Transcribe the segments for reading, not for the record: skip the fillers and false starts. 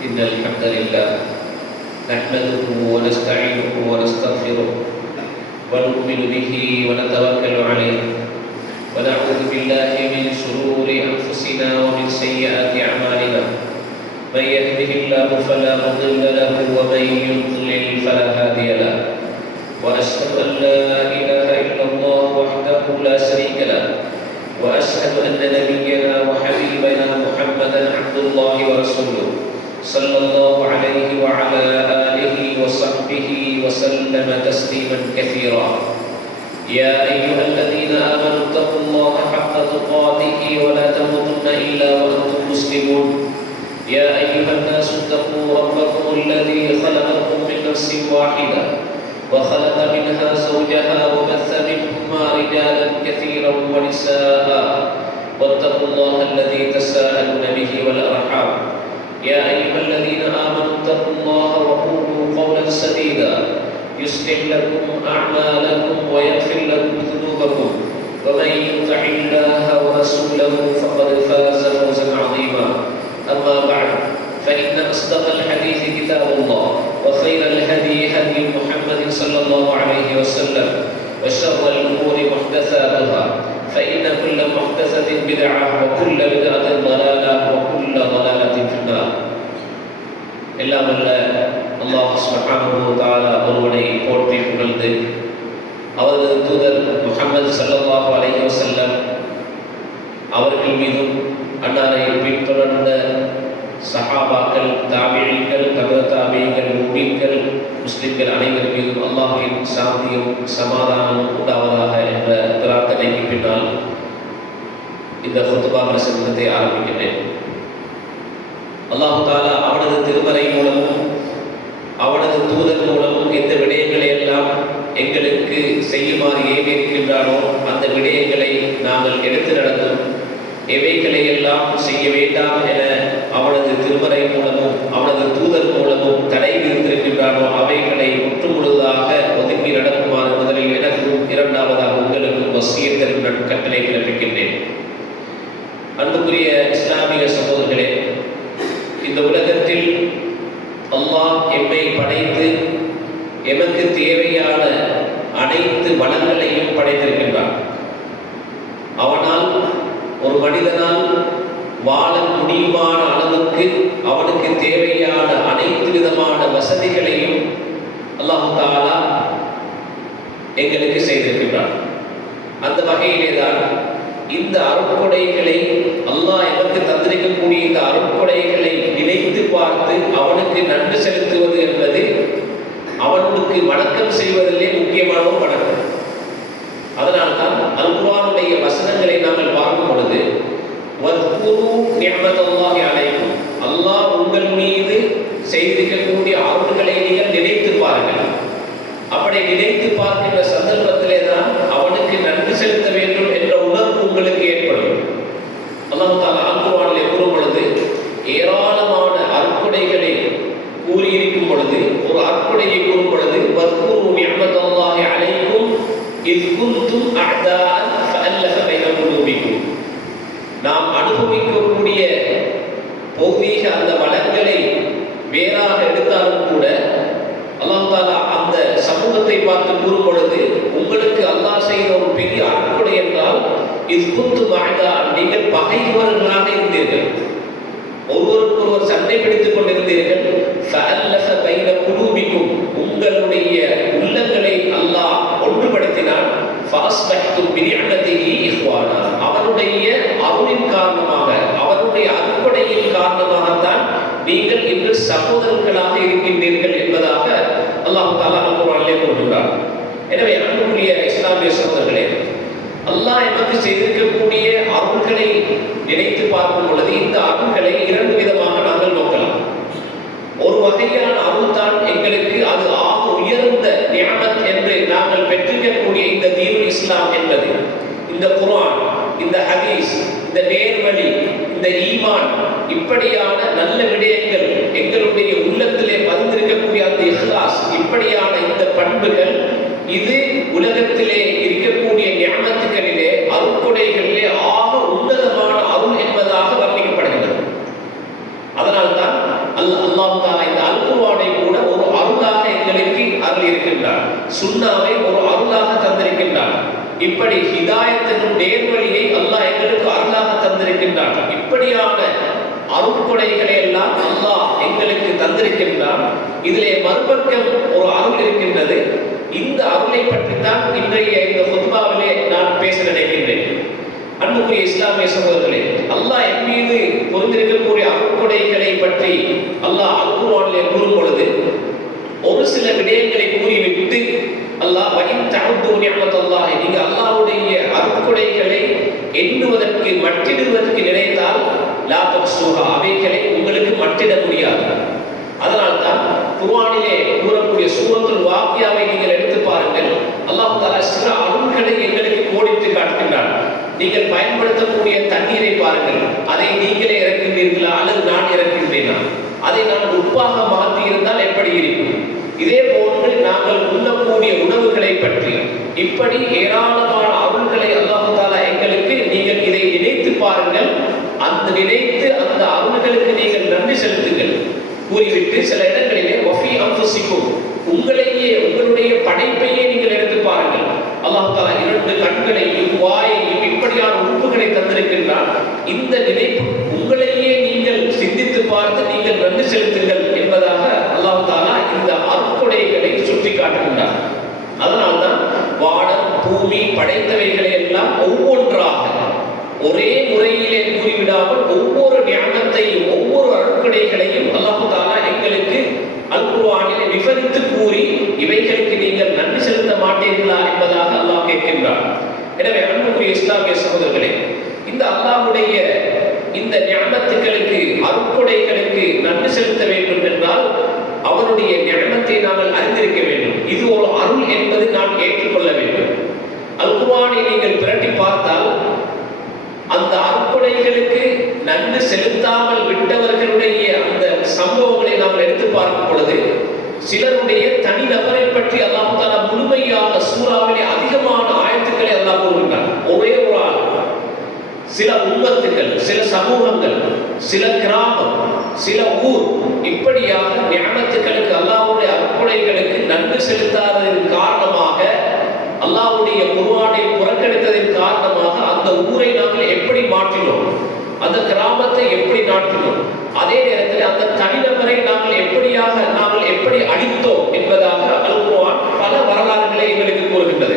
إن الحمد لله نحمده ونستعينه ونستغفره ونؤمن به ونتوكل عليه ونعوذ بالله من شرور أنفسنا ومن سيئات أعمالنا من يهده الله فلا مضل له ومن يضلل فلا هادي له وأشهد أن لا إله إلا الله وحده لا شريك له وأشهد أن نبينا وحبيبنا محمدا عبد الله ورسوله صلى الله عليه وعلى آله وصحبه وسلم تسليما كثيرا يا أيها الذين آمنوا اتقوا الله حق تقاته ولا تموتن إلا وأنتم مسلمون يا أيها الناس اتقوا ربكم الذي خلقكم من نفس واحدة وخلق منها زوجها وبث منهما رجالا كثيرا ونساء واتقوا الله الذي تساءلون به والأرحام يا أيها الذين آمنوا اتقوا الله وقولوا قولا سديدا يصلح لكم أعمالكم ويغفر لكم ذنوبكم ومن يطع الله ورسوله فقد فاز فوزا عظيما أما بعد فإن أصدق الحديث كتاب الله وخير الهدي هدي محمد صلى الله عليه وسلم وشر الأمور محدثاتها فإن كل محدثة بدعة وكل بدعة ضلالة وكل ضلالة في النار எல்லாம் வல்ல அல்லாஹ் சுப்ஹானஹு வ தஆலா ஒருவனை போற்றி புகழ்ந்து அவரது தூதர் முஹம்மது ஸல்லல்லாஹு அலைஹி வஸல்லம் அவர்கள் மீதும் அன்னாரை பின்தொடர்ந்த சஹாபாக்கள், தாபிஈன்கள், தபஅ தாபிஈன்கள், முஃமின்கள், முஸ்லிம்கள் அனைவர் மீதும் அல்லாஹ்வின் சாந்தியும் சமாதானமும் உண்டாவதாக என்ற பிரார்த்தனைக்கு பின்னால் இந்த குத்பா பிரசங்கத்தை ஆரம்பிக்கிறேன். அல்லாஹ் தஆலா அவனது திருமறை மூலமும் அவனது தூதர் மூலமும் எந்த விடயங்களை எல்லாம் எங்களுக்கு செய்யுமாறு ஏவியிருக்கின்றானோ அந்த விடயங்களை நாங்கள் எடுத்து நடந்தும் எவைகளை எல்லாம் செய்ய வேண்டாம் என அவனது திருமறை மூலமும் அவனது தூதர் மூலமும் தடை விதித்திருக்கின்றானோ அவைகளை முற்றுமுழுதாக ஒதுக்கி நடக்குமாறு முதலில் எனக்கும் இரண்டாவதாக உங்களுக்கும் வசியத்திற்கு கட்டளை பிறப்பிக்கின்றேன். அன்புக்குரிய இஸ்லாமிய சகோதரர்களே, இந்த உலகத்தில் அல்லாஹ் எம்மை படைத்து எமக்கு தேவையான அனைத்து வளங்களையும் படைத்திருக்கின்றான். அவனால் ஒரு மனிதனால் வாழ முடியுமான அளவுக்கு அவனுக்கு தேவையான அனைத்து விதமான வசதிகளையும் அல்லாஹ் தஆலா எங்களுக்கு செய்திருக்கின்றான். அந்த வகையிலே தான் இந்த அருட்கொடைகளை அல்லாஹ் எமக்கு தந்திருக்கக்கூடிய இந்த அருட்கொடைகளை நினைத்து பார்த்து அவனுக்கு நன்றி செலுத்துவது என்பது அவனுக்கு வணக்கம் செய்வதிலே முக்கியமான வணக்கம். அதனால்தான் அல் குர்ஆனுடைய வசனங்களை நாங்கள் பார்க்கும் பொழுது வத்குரு நிஅமத்தல்லாஹி அலைக்கும், அல்லாஹ் உங்கள் மீது செய்திருக்கக்கூடிய அருள்களை நீங்கள் நினைத்து பாருங்கள். அப்படி நினைத்து பார்க்கின்ற சந்தர்ப்பத்திலே தான் அவனுக்கு நன்றி செலுத்த வேண்டும் என்ற உணர்வு உங்களுக்கு ஏற்படும். அல்லாஹ் தஆலா அல் குர்ஆனிலே கூறும் பொழுது ஏராளமான அருட்கொடைகளை கூறியிருக்கும் பொழுது ஒரு அருட்கொடையை கூறும் பொழுது வத்குரு நிஅமத்தல்லாஹி அலைக்கும் இத் குன்தும் அஅதாஅன் ஃபஅல்லஃப பைன குலூபிக்கும், நாம் அனுபவிக்கக்கூடிய பௌதீக அந்த வளங்களை வேறாக எடுத்தாலும் கூட அல்லாஹ் தஆலா அந்த சமூகத்தை பார்த்து கூறும் பொழுது உங்களுக்கு அல்லாஹ் செய்த ஒரு பெரிய அருட்கொடை என்றால் இத் குன்தும் அஅதாஅன், நீங்கள் பகைவர்களாக இருந்தீர்கள், ஒருவருக்கொருவர் சண்டை பிடித்துக் கொண்டிருந்தீர்கள். ஃபஅல்லஃப பைன குலூபிக்கும், உங்களுடைய உள்ளங்களை அல்லாஹ் ஒன்றுபடுத்தினான். ஃபஅஸ்பஹ்தும் பிநிஅமதிஹி இஹ்வானா, அவனுடைய அருளின் காரணமாக அவனுடைய அருட்கொடையின் காரணமாகத்தான் நீங்கள் இன்று சகோதரர்களாக இருக்கின்றீர்கள் என்பதாக அல்லாஹ் தஆலா அல் குர்ஆனிலே கூறுகிறார். எனவே அன்புக்குரிய இஸ்லாமிய சகோதரர்களே, அல்லாஹ் எமக்கு செய்திருக்கக்கூடிய அருள்களை நினைத்து பார்க்கும் பொழுது இந்த அருள்களை இரண்டு விதமாக நாங்கள் நோக்கலாம். ஒரு வகையான அருள் தான் எங்களுக்கு அது ஆக உயர்ந்த நிஅமத் என்று நாங்கள் பெற்றிருக்கக்கூடிய இந்த தீனுல் இஸ்லாம் என்பது, இந்த குர்ஆன், இந்த ஹதீஸ், இந்த நேர்வழி, இந்த ஈமான், இப்படியான நல்ல விடயங்கள் எங்களுடைய உள்ளத்திலே பதிந்திருக்கக்கூடிய அந்த இஹ்லாஸ், இப்படியான இந்த பண்புகள் இது உலகத்திலே இருக்கக்கூடிய நிஅமத்துகளிலே அருட்கொடைகளிலே ஆக உன்னதமான அருள் என்பதாக வர்ணிக்கப்படுகிறது. அதனால்தான் அல்லாஹ் தஆலா இந்த அல் குர்ஆனை கூட ஒரு அருளாக எங்களுக்கு அருள் இருக்கின்றார். சுன்னாவை ஒரு அருளாக தந்திருக்கின்றார். இப்படி ஹிதாயத்தின் நேர்வழியை அல்லாஹ் எங்களுக்கு அருளாக தந்திருக்கின்றார். இப்படியான அருட்கொடைகளை எல்லாம் அல்லாஹ் எங்களுக்கு தந்திருக்கின்றான். இதிலே மறுபக்கம் ஒரு அருள் இருக்கின்றது. இந்த அருளை பற்றி தான் இன்றைய இந்த குத்பாவிலே நான் பேச நினைக்கின்றேன். அன்புக்குரிய இஸ்லாமிய சகோதரர்களே, அல்லாஹ் என் மீது பொருந்திருக்கக்கூடிய அருட்கொடைகளை பற்றி அல்லாஹ் அல் குர்ஆனிலே கூறும் பொழுது ஒரு சில விடயங்களை கூறிவிட்டு அல்லாஹ் வஇன் தஅது நிஅமத்தல்லாஹி, நீங்க அல்லாஹ்வுடைய அருட்கொடைகளை எண்ணுவதற்கு மட்டிடுவதற்கு நினைத்தால் லா தக்ஸூஹா, அவைகளை உங்களுக்கு மட்டிட முடியாது. அதனால் தான் குர்ஆனிலே கூறக்கூடிய சூரத்துல் வாக்கியாவை நீங்கள் எடுத்து பாருங்கள். அல்லாஹ் தஆலா சில அருள்களை எங்களுக்கு கோடிட்டு காட்டுகின்றான். நீங்கள் பயன்படுத்தக்கூடிய தண்ணீரை பாருங்கள். அதை நீங்களே இறக்கின்றீர்களா அல்லது நான் இறக்கின்றேனா? அதை நான் உப்பாக மாற்றி இருந்தால் எப்படி இருக்கும்? இதே போன்று நாங்கள் உண்ணக்கூடிய உணவுகளை பற்றி இப்படி ஏராளமான அருள்களை அல்லாஹ் தஆலா எங்களுக்கு, நீங்கள் இதை நினைத்து பாருங்கள். அந்த நினைத்து அந்த அருள்களுக்கு நீங்கள் நன்றி செலுத்துங்கள். கூறிவிட்டு சில இடங்களிலே வஃபி அன்ஃபுசிக்கும், உங்களையே உங்களுடைய படைப்பையே நீங்கள் எடுத்து பாருங்கள். அல்லாஹ் தஆலா 2 கண்களையும் வாயையும் இப்படியான உறுப்புகளை தந்திருக்கின்றான். இந்த நினைப்பு உங்களையே நீங்கள் சிந்தித்து பார்த்து நீங்கள் நன்றி செலுத்துங்கள் என்பதாக அல்லாஹ் தஆலா இந்த அருட்கொடைகளை சுட்டி காட்டுகின்றார். அதனால்தான் வானம் பூமி படைத்தவைகளை எல்லாம் ஒவ்வொன்றாக ஒரே முறையிலே கூறிவிடாமல் ஒவ்வொரு நியமத்தையும் ஒவ்வொரு அருட்கொடைகளையும் அல்லாஹ் தஆலா எங்களுக்கு அல் குர்ஆனிலே விவரித்து கூறி இவைகளுக்கு நீங்கள் நன்றி செலுத்த மாட்டீர்களா என்பதாக அல்லாஹ் கேட்கின்றார். எனவே அன்புக்குரிய இஸ்லாமிய சகோதரர்களே, இந்த அல்லாஹ்வுடைய இந்த நியமத்துகளுக்கு அருட்கொடைகளுக்கு நன்றி செலுத்த வேண்டும் என்றால் அவருடைய நியமத்தை நாங்கள் அறிந்திருக்க வேண்டும். இது ஒரு அருள் என்பது நான் ஏற்றுக்கொள்ள வேண்டும். அல் குர்ஆனை நீங்கள் பிரட்டி பார்த்தால் அந்த அருட்கொடைகளுக்கு நன்றி செலுத்தாமல் விட்டவர்களுடைய அந்த சம்பவங்களை நாம் எடுத்து பார்க்கும் பொழுது சிலருடைய தனிநபரை பற்றி அல்லாஹ் தஆலா முழுமையாக சூறாவிலே அதிகமான ஆயத்துக்களை அல்லாஹ் கூறுகின்றான். ஒரே ஒரு ஆள், சில உம்மத்துக்கள், சில சமூகங்கள், சில கிராமம், சில ஊர், இப்படியாக நியமத்துக்களுக்கு அல்லாஹ்வுடைய அருட்கொடைகளுக்கு நன்றி செலுத்தாததன் காரணமாக, அல்லாஹ்வுடைய குர்ஆனை புறக்கணித்ததன் காரணமாக அந்த ஊரை நாங்கள் எப்படி மாற்றினோம், அந்த கிராமத்தை எப்படி நாட்டினோம், அதே நேரத்தில் அந்த தனிநபரை நாங்கள் எப்படி அழித்தோம் என்பதாக அல் குர்ஆன் பல வரலாறுகளை எங்களுக்கு கூறுகின்றது.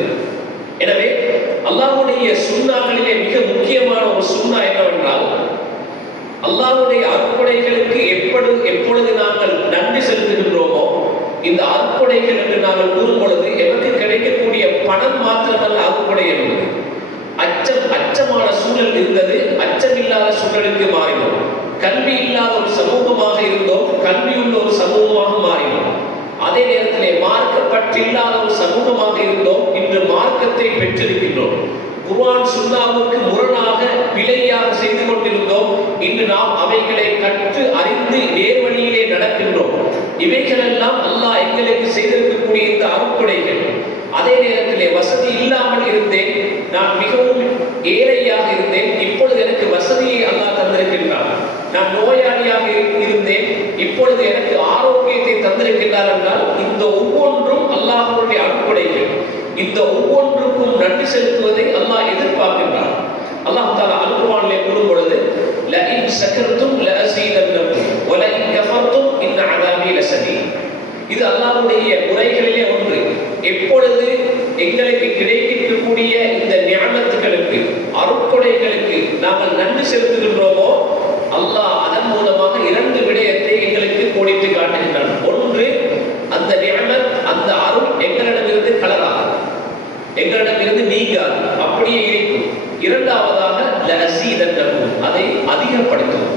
எனவே அல்லாஹ்வுடைய சுன்னாக்களிலே மிக முக்கியமான ஒரு சுன்னா என்னவென்றால், அல்லாஹ்வுடைய அருட்கொடைகளுக்கு எப்பொழுது நாங்கள் நன்றி செலுத்துகின்றோமோ, இந்த அருட்கொடைகள் என்று நாங்கள் கூறும் பொழுது எமக்கு கிடைக்கக்கூடிய பணம் மாத்திரமல்ல அருட்கொடை என்பது. அச்சமான சூழல் இருந்தது, அச்சமில்லாத சூழலுக்கு மாறினோம். கல்வி இல்லாத ஒரு சமூகமாக இருந்தோம், கல்வியுள்ள ஒரு சமூகமாக மாறினோம். அதே நேரத்திலே மார்க்கப்பற்றில்லாத ஒரு சமூகமாக இருந்தோம், இன்று மார்க்கத்தை பெற்றிருக்கின்றோம். குர்ஆன் சுன்னாவுக்கு முரணாக பிழையாக செய்து கொண்டிருந்தோம், இன்று நாம் அவைகளை கற்று அறிந்து நேர்வழியிலே நடக்கின்றோம். இவைகளெல்லாம் அல்லாஹ் எங்களுக்கு செய்திருக்கக்கூடிய இந்த அருட்கொடைகள். அதே நேரத்திலே வசதி இல்லாமல் இருந்தேன், நான் மிகவும் ஏழையாக இருந்தேன், இப்பொழுது எனக்கு வசதியை அல்லாஹ் தந்திருக்கின்றான். நான் நோயாளியாக இருந்தேன், இப்பொழுது எனக்கு ஆரோக்கியத்தை தந்திருக்கின்றார் என்றால் இந்த ஒவ்வொன்றும் அல்லாஹ்வுடைய அருட்கொடைகள். இந்த ஒவ்வொன்றுக்கும் நன்றி செலுத்துவதை அல்லாஹ் எதிர்பார்க்கின்றான். அல்லாஹ் தஆலா அல் குர்ஆனிலே கூறும் பொழுது லஇன் ஷக்கர்தும் லஅஸீதன்னகும் வலஇன் கஃபர்தும் இன் அஸாபி லஸதீத். இது அல்லாஹ்வுடைய முறைகளிலே ஒன்று. எப்பொழுது எங்களுக்கு கிடைக்கக்கூடிய இந்த நியமத்துகளுக்கு அருட்கொடைகளுக்கு நாங்கள் நன்றி செலுத்துகின்றோமோ அல்லாஹ் அதன் மூலமாக 2 விடயத்தை எங்களுக்கு கோடிட்டு காட்டுகின்றான். ஒன்று, அந்த நியமத், அந்த அருள் எங்களிடமிருந்து கலராது, எங்களிடமிருந்து நீங்காது, அப்படியே இருக்கும். இரண்டாவதாக லஅஸீதன்னகும், அதை அதிகப்படுத்தும்.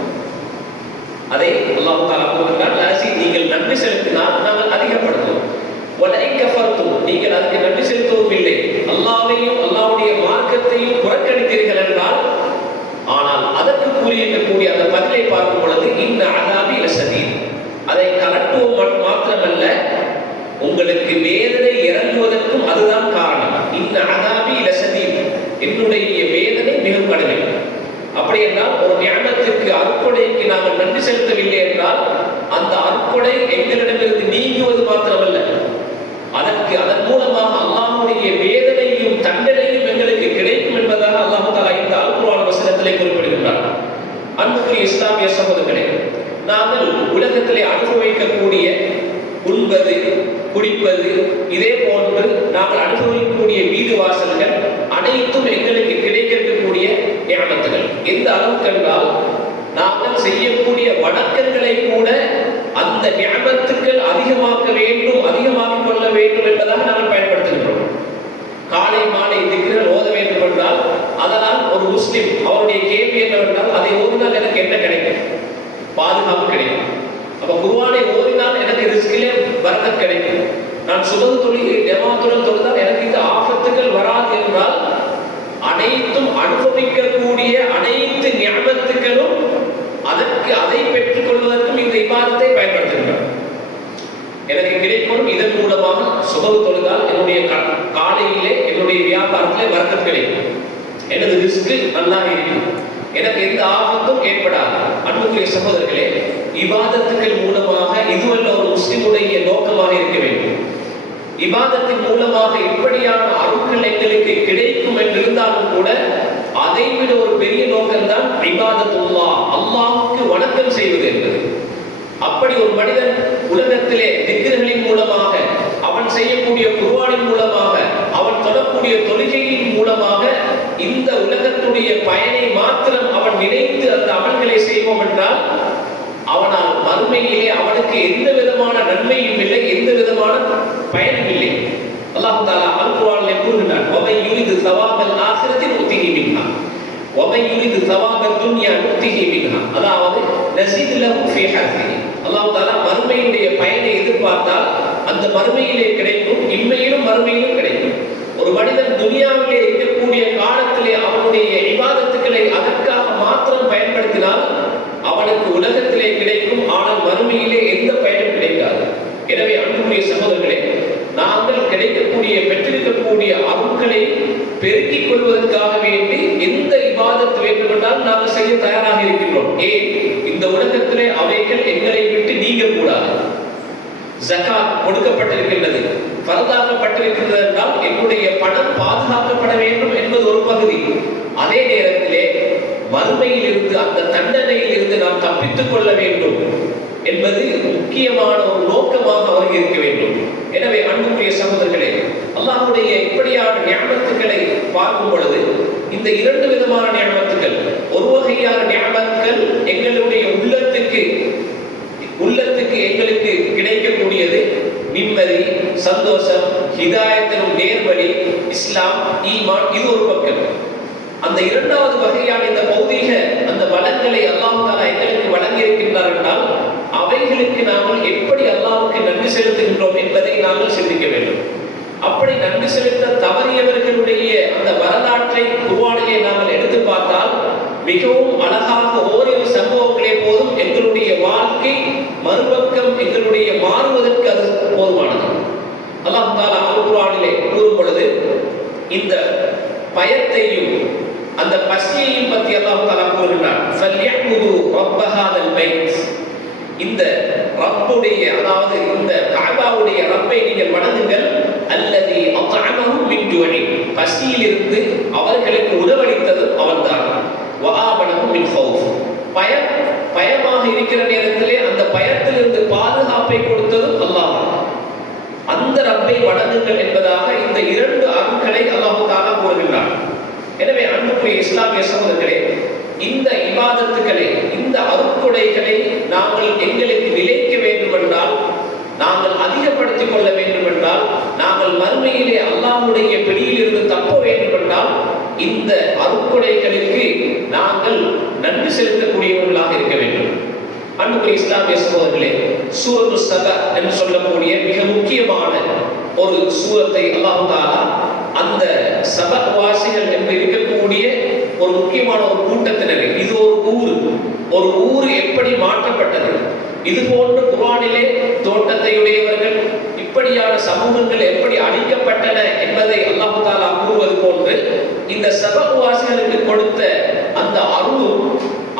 அதை அல்லாஹ் தஆலா கூறுகிறார், லஅஸீத், நீங்கள் நன்றி செலுத்தினால் நாங்கள் அதிகப்படுத்துவோம். வலஇன் கஃபர்தும், நீங்கள் அதற்கு நன்றி செலுத்தவும் இல்லை, அல்லாஹ்வையும் அல்லாஹ்வுடைய மார்க்கத்தையும் புறக்கணித்தீர்கள் என்றால், ஆனால் அதற்கு கூறியிருக்கக்கூடிய அந்த பதிலை பார்க்கும் பொழுது இன் அஸாபி லஸதீத், அதை கலட்டுவோம் மாத்திரமல்ல உங்களுக்கு வேதனை இறங்குவதற்கும் அதுதான் காரணம். இன் அஸாபி லஸதீத், என்னுடைய வேதனை மிக கடுமை. அப்படி என்றால் ஒரு நியமத்திற்கு அருட்கொடைக்கு நாங்கள் நன்றி செலுத்தவில்லை என்றால் அந்த அருட்கொடை எங்களிடமிருந்து நீங்குவது மாத்திரமல்ல, அதன் மூலமாக அல்லாஹ்வுடைய வேதனையும் தண்டனையும் எங்களுக்கு கிடைக்கும் என்பதாக அல்லாஹ் தஆலா இந்த அல் குர்ஆன் வசனத்திலே குறிப்பிடுகின்றார். அன்புக்குரிய இஸ்லாமிய சகோதரர்களே, நாங்கள் உலகத்திலே அனுபவிக்கக்கூடிய உண்பது, குடிப்பது, இதே போன்று நாங்கள் அனுபவிக்கக்கூடிய வீடு வாசல்கள் அனைத்தும் எங்களுக்கு கிடைக்கக்கூடிய நியமத்துகள். எந்த அளவுக்கு என்றால், நாங்கள் செய்யக்கூடிய வணக்கங்களை கூட அந்த நியமத்துக்கள் அதிகமாக்க வேண்டும், அதிகமாக்கிக் கொள்ள வேண்டும் என்பதாக நாங்கள் பயன்படுத்துகின்றோம். காலை மாலை திக்ர்கள் ஓத வேண்டும் என்றால், அதனால் ஒரு முஸ்லிம் அவருடைய கேள்வி என்னவென்றால், அதை ஓதினால் எனக்கு என்ன கிடைக்கும்? பாதுகாப்பு கிடைக்கும். அப்ப குர்ஆனை ஓதினால் எனக்கு ரிஸ்கிலே பரக்கத் கிடைக்கும். நான் சுபஹ் தொழுகை ஜமாத்துடன் தொழுதால் எனக்கு இந்த ஆபத்துகள் வராது என்றால், அனைத்தும் அனுபவிக்கக்கூடிய அனைத்து நியமத்துக்களும் அதை பெற்றுக் கொள்வதற்கும் இந்த இபாதத்தை பயன்படுத்துகின்றன. எனக்கு கிடைக்கும் இதன் மூலமாக சுபஹ் தொழுதால் என்னுடைய காலையிலே என்னுடைய வியாபாரத்திலே பரக்கத் கிடைக்கும், எனது ரிஸ்க் நல்லா இருக்கும், எனக்கு எந்த ஆபத்தும் ஏற்படாது. அன்புக்குரிய சகோதரர்களே, இபாதத்துக்கள் மூலமாக இதுவல்ல ஒரு முஸ்லிமுடைய நோக்கமாக இருக்க வேண்டும். இபாதத்தின் மூலமாக இப்படியான அருட்கள் எங்களுக்கு கிடைக்கும் என்று இருந்தாலும் கூட அதை விட ஒரு பெரிய நோக்கம்தான் இபாதத்துல்லாஹ், அல்லாஹ்வுக்கு வணக்கம் செய்வது என்பது. அப்படி ஒரு மனிதன் உலகத்திலே திக்ர்களின் மூலமாக, அவன் செய்யக்கூடிய குர்ஆனின் மூலமாக, அவன் தொழக்கூடிய தொழுகையின் மூலமாக இந்த உலகத்துடைய பயனை மாத்திரம் அவன் நினைத்து அந்த அமல்களை செய்வோம் என்றால், அவனால் மறுமையிலே அவனுக்கு எந்த விதமான நன்மையும் இல்லை, எந்த விதமான பயனும் இல்லை. அல்லாஹ் தஆலா அல் குர்ஆனிலே கூறுகிறார், வமை யுரிது ஸவாபல் ஆখিরাতি நுக்திஹி மின்ஹா வமை யுரிது ஸவாபத் துன்யா நுக்திஹி மின்ஹா, அதாவது நஸீது லஹு ஃபீ ஹர்ஃபிஹி. அல்லாஹ் தஆலா மறுமையுடைய பயனை எதிர்பார்த்தால் அந்த மறுமையிலே கிடைக்கும், இம்மையிலும் மறுமையிலும் கிடைக்கும். ஒரு மனிதன் துனியாவிலே இருக்கக்கூடிய காலத்திலே அவனுடைய இபாதத்துக்களை அதற்காக மாத்திரம் பயன்படுத்தினால் அவனுக்கு உலகத்திலே கிடைக்கும், ஆனால் மறுமையிலே எந்த பயனும் கிடைக்காது. எனவே அன்புடைய சகோதரர்களே, நாங்கள் கிடைக்கக்கூடிய பெற்றிருக்கக்கூடிய அருட்களை பெருக்கிக் கொள்வதற்காக வேண்டி எந்த இபாதத் வேண்டுமென்றால் நாங்கள் செய்ய தயாராக இருக்கின்றோம். ஏன்? இந்த உலகத்திலே அவைகள் எங்களை விட்டு நீங்கக்கூடாது. ஜகாத் கொடுக்கப்பட்டிருக்கின்றது, ஃபர்தாக்கப்பட்டிருக்கின்றது என்றால் என்னுடைய பணம் பாதுகாக்கப்பட வேண்டும் என்பது ஒரு பகுதி. அதே நேரத்திலே மறுமையில் இருந்து, அந்த தண்டனையில் இருந்து நாம் தப்பித்துக் கொள்ள வேண்டும் என்பது முக்கியமான ஒரு நோக்கமாக அவர்கள் இருக்க வேண்டும். எனவே அன்புக்குரிய சகோதரர்களே, அல்லாஹ்வுடைய இப்படியான நியமத்துக்களை பார்க்கும் பொழுது இந்த இரண்டு விதமான நியமத்துக்கள், ஒரு வகையான நியமத்துக்கள் எங்களுடைய உள்ளத்துக்கு எங்களுக்கு கிடைக்கக்கூடியது நிம்மதி, சந்தோஷம், ஹிதாயத்தின் நேர்வழி, இஸ்லாம், ஈமான், இது ஒரு பக்கம். அந்த இரண்டாவது வகையான இந்த பௌதீக அந்த வளங்களை அல்லாஹ் தஆலா எங்களுக்கு வழங்கி இருக்கின்றார் என்றால், அவைகளுக்கு நாங்கள் எப்படி அல்லாஹ்வுக்கு நன்றி செலுத்துகின்றோம் என்பதை நாங்கள் சிந்திக்க வேண்டும். அப்படி நன்றி செலுத்த தவறியவர்களுடைய அந்த வரலாற்றை குர்ஆனிலே நாங்கள் எடுத்து பார்த்தால் மிகவும் அழகாக ஓரிரு சம்பவங்களே போதும் எங்களுடைய வாழ்க்கை மறுபக்கம் எங்களுடைய மாறுவதற்கு அது போதுமானது. அல்லாஹ் தஆலா குர்ஆனிலே கூறும் பொழுது இந்த பயத்தையும் அந்த பசியையும் பற்றி அல்லாஹ் தஆலா கூறுகிறார், ஃபல்யஅ்புது ரப்ப ஹாதல் பைத். இந்த ரப்புடைய, அதாவது இந்த கஅபாவுடைய ரப்பை நீங்கள் வணங்குங்கள், அல்லதி அத்அமஹும் மின் ஜுஇ, பசியிலிருந்து அவர்களுக்கு உணவளித்தது அவன்தான், வ ஆமனஹும் மின் ஹௌஃப், பயமாக இருக்கிற நேரத்திலே அந்த பயத்திலிருந்து பாதுகாப்பை கொடுத்ததும் அல்லாஹ். அந்த ரப்பை வணங்குங்கள் என்பதாக இந்த இரண்டு அருட்களை அல்லாஹ் தஆலா கூறுகிறார். எனவே அன்புக்குரிய இஸ்லாமிய சகோதரர்களே, இந்த இபாதத்துக்களை, இந்த அருட்கொடைகளை நாங்கள் எங்களுக்கு நிலைக்க வேண்டும் என்றால், நாங்கள் அதிகப்படுத்திக் கொள்ள வேண்டும் என்றால், நாங்கள் மறுமையிலே அல்லாஹ்வுடைய பிடியிலிருந்து தப்ப வேண்டும் என்றால், இந்த அருட்கொடைகளுக்கு நாங்கள் நன்றி செலுத்தக்கூடியவர்களாக இருக்க வேண்டும். அன்புக்குரிய இஸ்லாமிய சகோதரர்களே, சூரத்து சபா என்று சொல்லக்கூடிய மிக முக்கியமான ஒரு சூரத்தை அல்லாஹ் தஆலா அந்த சபா வாசிகள் என்று இருக்கக்கூடிய ஒரு முக்கியமான ஒரு கூட்டத்தினரை, இது ஒரு ஊர் எப்படி மாற்றப்பட்டது, இது போன்று குர்ஆனிலே தோட்டத்தை உடையவர்கள், இப்படியான சமூகங்கள் எப்படி அழிக்கப்பட்டன என்பதை அல்லாஹ் தஆலா கூறுவது போன்று இந்த சபா வாசிகளுக்கு கொடுத்த அந்த அருளும்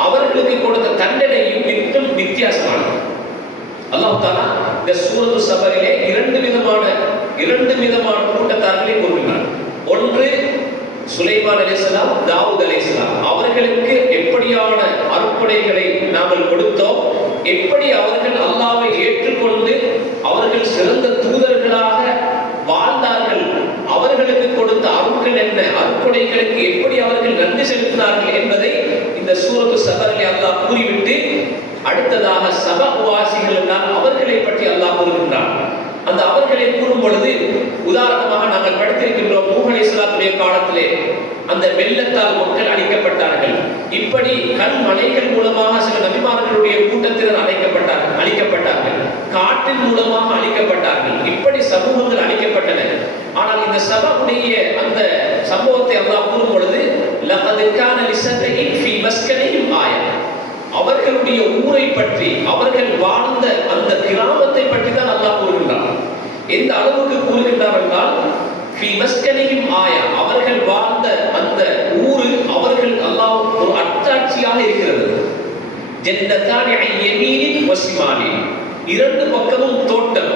அவர்களுக்கு கொடுத்த தண்டனையும் மிகவும் வித்தியாசமானது. அல்லாஹ் தஆலா இந்த சூரத்து சபரிலே இரண்டு விதமான கூட்டத்தார்களை கூறுகிறார். ஒன்று சுலைமான் அலைஹிஸ்ஸலாம், தாவூத் அலைஹிஸ்ஸலாம் அவர்களுக்கு எப்படியான அருட்கொடைகளை நாங்கள் கொடுத்தோம், எப்படி அவர்கள் அல்லாஹ்வை ஏற்றுக்கொண்டு அவர்கள் சிறந்த தூதர்களாக வாழ்ந்தார்கள், அவர்களுக்கு கொடுத்த அருட்கள் என்ன, அருட்கொடைகளுக்கு எப்படி அவர்கள் நன்றி செலுத்தினார்கள் என்பதை இந்த சூரத்து சபரிலே அல்லாஹ் கூறிவிட்டு அடுத்ததாக சபவாசிகள் என்றால் அவர்களை பற்றி அல்லாஹ் கூறுகின்றான். அந்த அவர்களை கூறும் பொழுது உதாரணமாக நாங்கள் படித்திருக்கின்றோம், நூஹ் அலைஹிஸ்ஸலாத்துடைய காலத்திலே அந்த வெள்ளத்தால் மக்கள் அழிக்கப்பட்டார்கள். இப்படி கல்மலைகள் மூலமாக சில நபிமார்களுடைய கூட்டத்தினர் அழிக்கப்பட்டார்கள். காற்றின் மூலமாக அழிக்கப்பட்டார்கள். இப்படி சமூகங்கள் அழிக்கப்பட்டன. ஆனால் இந்த சபவுடைய அந்த சம்பவத்தை அல்லாஹ் கூறும் பொழுது லகத் கான லிஸதஇன் ஃபீ மஸ்கனிஹிம் ஆயா, அவர்களுடைய ஊரை பற்றி, அவர்கள் வாழ்ந்த அந்த கிராமத்தை பற்றி தான் அல்லாஹ் கூறுகின்றார். எந்த அளவுக்கு கூறுகின்றார் என்றால் ஃபீ மஸ்கனிஹிம் ஆயா, அவர்கள் வாழ்ந்த அந்த ஊரு அவர்கள் அல்லாஹ் ஒரு அத்தாட்சியாக இருக்கிறது. ஜன்னதானி அன் யமீனின் வ ஷிமாலின், இரண்டு பக்கமும் தோட்டம்,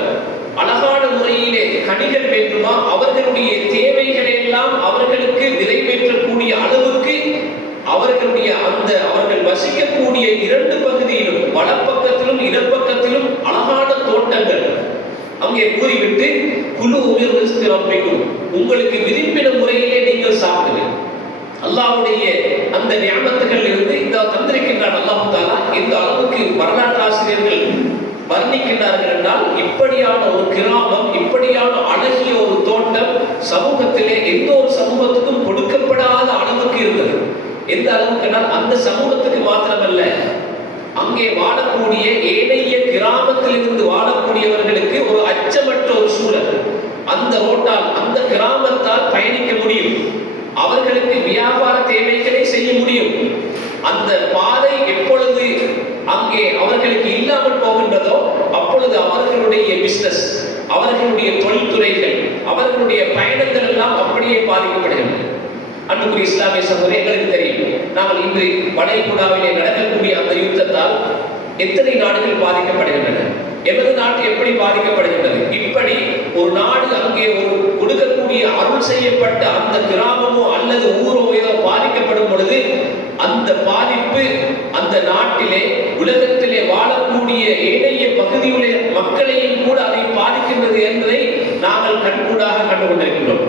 அழகான முறையிலே கனிகள் வேண்டுமா அவர்களுடைய தேவைகளை எல்லாம் அவர்களுக்கு நிறைவேற்றக்கூடிய அளவுக்கு அவர்களுடைய அந்த அவர்கள் வசிக்கக்கூடிய இரண்டு பகுதியிலும் வலப்பக்கத்திலும் இடப்பக்கத்திலும் அழகான தோட்டங்கள் அங்கே கூறிவிட்டு குலு மின் ரிஸ்கி ரப்பிக்கும், உங்களுக்கு விரும்பின முறையிலே நீங்கள் சாப்பிடுங்க. அல்லாஹ்வுடைய அந்த நியமத்துகள் இருந்து இந்த தந்திருக்கின்றான் அல்லாஹ் தஆலா. இந்த அளவுக்கு வரலாற்று ஆசிரியர்கள் வர்ணிக்கின்றார்கள் என்றால் இப்படியான ஒரு கிராமம், இப்படியான அழகிய ஒரு தோட்டம் சமூகத்திலே எந்த ஒரு சமூகத்துக்கும் கொடுக்கப்படாத அளவுக்கு இருந்தது. எந்த அளவுக்குனால் அந்த சமூகத்துக்கு மாத்திரமல்ல, அங்கே வாழக்கூடிய ஏனைய கிராமத்தில் இருந்து வாழக்கூடியவர்களுக்கு ஒரு அச்சமற்ற ஒரு சூழல். அந்த ரோட்டால் அந்த கிராமத்தால் பயணிக்க முடியும், அவர்களுக்கு வியாபார தேவைகளை செய்ய முடியும். அந்த பாதை எப்பொழுது அங்கே அவர்களுக்கு இல்லாமல் போகின்றதோ அப்பொழுது அவர்களுடைய பிசினஸ், அவர்களுடைய தொழில்துறைகள், அவர்களுடைய பயணங்கள் எல்லாம் அப்படியே பாதிக்கப்படுகின்றன. அன்புக்குரிய இஸ்லாமிய சகோதரர்களே, எங்களுக்கு தெரியும், நாங்கள் இன்று வளைகுடாவிலே நடக்கக்கூடிய அந்த யுத்தத்தால் எத்தனை நாடுகள் பாதிக்கப்படுகின்றன, எமது நாடு எப்படி பாதிக்கப்படுகின்றது. இப்படி ஒரு நாடு அங்கே ஒரு கொடுக்கக்கூடிய அருள் செய்யப்பட்ட அந்த கிராமமோ அல்லது ஊரோ ஏதோ பாதிக்கப்படும் பொழுது அந்த பாதிப்பு அந்த நாட்டிலே உலகத்திலே வாழக்கூடிய ஏனைய பகுதியுடைய மக்களையும் கூட அதை பாதிக்கின்றது என்பதை நாங்கள் கண்கூடாக கண்டு கொண்டிருக்கின்றோம்.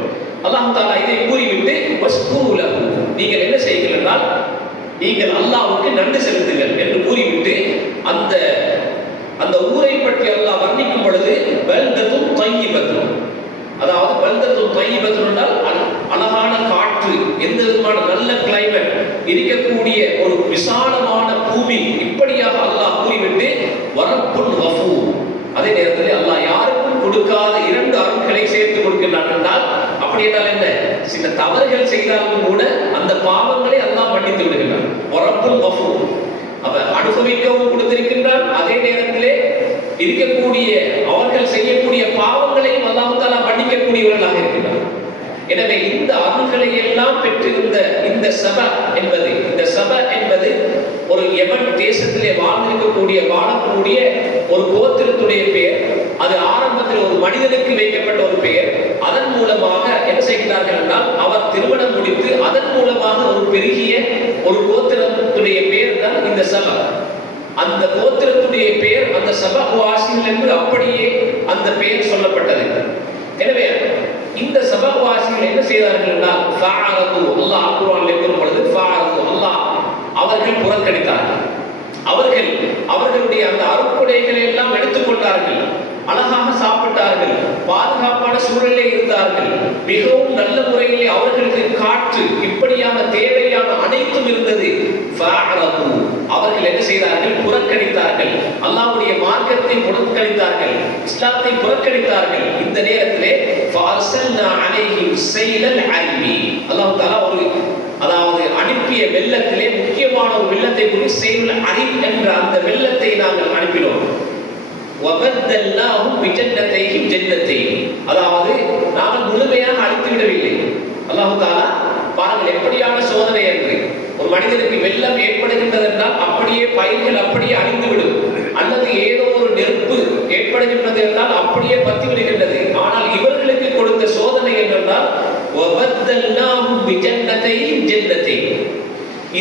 அல்லாஹ் தஆலா இதை கூறிவிட்டு வஸ்கூலஹு, நீங்கள் என்ன செய்யுங்கள் என்றால் நீங்கள் அல்லாஹ்வுக்கு நன்றி செலுத்துங்கள் என்று கூறிவிட்டு அந்த அந்த ஊரை பற்றி அல்லாஹ் வர்ணிக்கும் பொழுது பல்தத்துன் தய்யிபத்துன், அதாவது பல்தத்துன் தய்யிபத்துன் என்றால் அழகான காற்று, எந்த விதமான நல்ல கிளைமேட் இருக்கக்கூடிய ஒரு விசாலமான பூமி, இப்படியாக அல்லாஹ் கூறிவிட்டு வரப்புன் கஃபூர், அதே நேரத்தில் அல்லாஹ் யாருக்கும் கொடுக்காத இரண்டு அருட்களை சேர்த்து கொடுக்கின்றான் என்றால் அப்படி என்றால் என்ன, சில தவறுகள் செய்தாலும் கூட அந்த பாவங்களை அல்லாஹ் மன்னித்து விடுகின்றான். வரப்புன் கஃபூர், அவன் அனுபவிக்கவும் கொடுத்திருக்கின்றான், அதே நேரத்திலே இருக்கக்கூடிய அவர்கள் செய்யக்கூடிய பாவங்களையும் அல்லாஹ் தஆலா மன்னிக்கக்கூடியவர்களாக இருக்கின்றார். எனவே இந்த அருள்களை எல்லாம் பெற்றிருந்த இந்த சபா என்பது ஒரு யமன் தேசத்திலே வாழக்கூடிய ஒரு கோத்திரத்துடைய பெயர். அது ஆரம்பத்தில் ஒரு மனிதனுக்கு வைக்கப்பட்ட ஒரு பெயர். அதன் மூலமாக என்ன செய்கிறார்கள் என்றால் அவர் திருமணம் முடித்து அதன் மூலமாக ஒரு பெருகிய ஒரு கோத்திரத்துடைய பெயர் தான் இந்த சபா. அந்த கோத்திரத்துடைய பெயர் அந்த சபா வாசிகள் என்று அப்படியே அந்த பெயர் சொல்லப்பட்டது. எனவே இந்த சபவாசிகள் என்ன செய்தார்கள் என்றால் ஃபஅரது, அல்லாஹ் குர்ஆனிலே கூறும் பொழுது ஃபஅரது, அல்லாஹ் அவர்கள் புறக்கணித்தார்கள். அவர்களுடைய அந்த அருட்கொடைகளை எல்லாம் எடுத்துக்கொண்டார்கள், அழகாக சாப்பிட்டார்கள், பாதுகாப்பான சூழலிலே இருந்தார்கள், மிகவும் நல்ல முறையிலே அவர்களுக்கு காற்று, இப்படியான தேவையான அனைத்தும் இருந்தது. ஃபஅரது, அவர்கள் என்ன செய்தார்கள், புறக்கணித்தார்கள், அல்லாஹ்வுடைய மார்க்கத்தை புறக்கணித்தார்கள், இஸ்லாத்தை புறக்கணித்தார்கள். இந்த நேரத்திலே ஃபஅர்சல்னா அலைஹிம் ஸைலல் அரிமி, அல்லாஹ் தஆலா அதாவது அனுப்பிய வெள்ளத்திலே முக்கியமான ஒரு வெள்ளத்தை குறித்து ஸைலுல் அரிம் என்ற அந்த வெள்ளத்தை நாங்கள் அனுப்பினோம். வபத்தல்னாஹும் பிஜன்னதைஹிம் ஜன்னத்தைன், அதாவது நாங்கள் முழுமையாக அழித்து விடவில்லை. அல்லாஹ் தஆலா பாருங்கள் எப்படியான சோதனை என்று. ஒரு மனிதனுக்கு வெள்ளம் ஏற்படுகின்றது என்றால் அப்படியே பயிர்கள் அப்படியே அழிந்துவிடும், அல்லது ஏதோ ஒரு நெருப்பு அப்படியே பத்தி விடுகின்றது. ஆனால் இவர்களுக்கு கொடுத்த சோதனை என்னென்றால்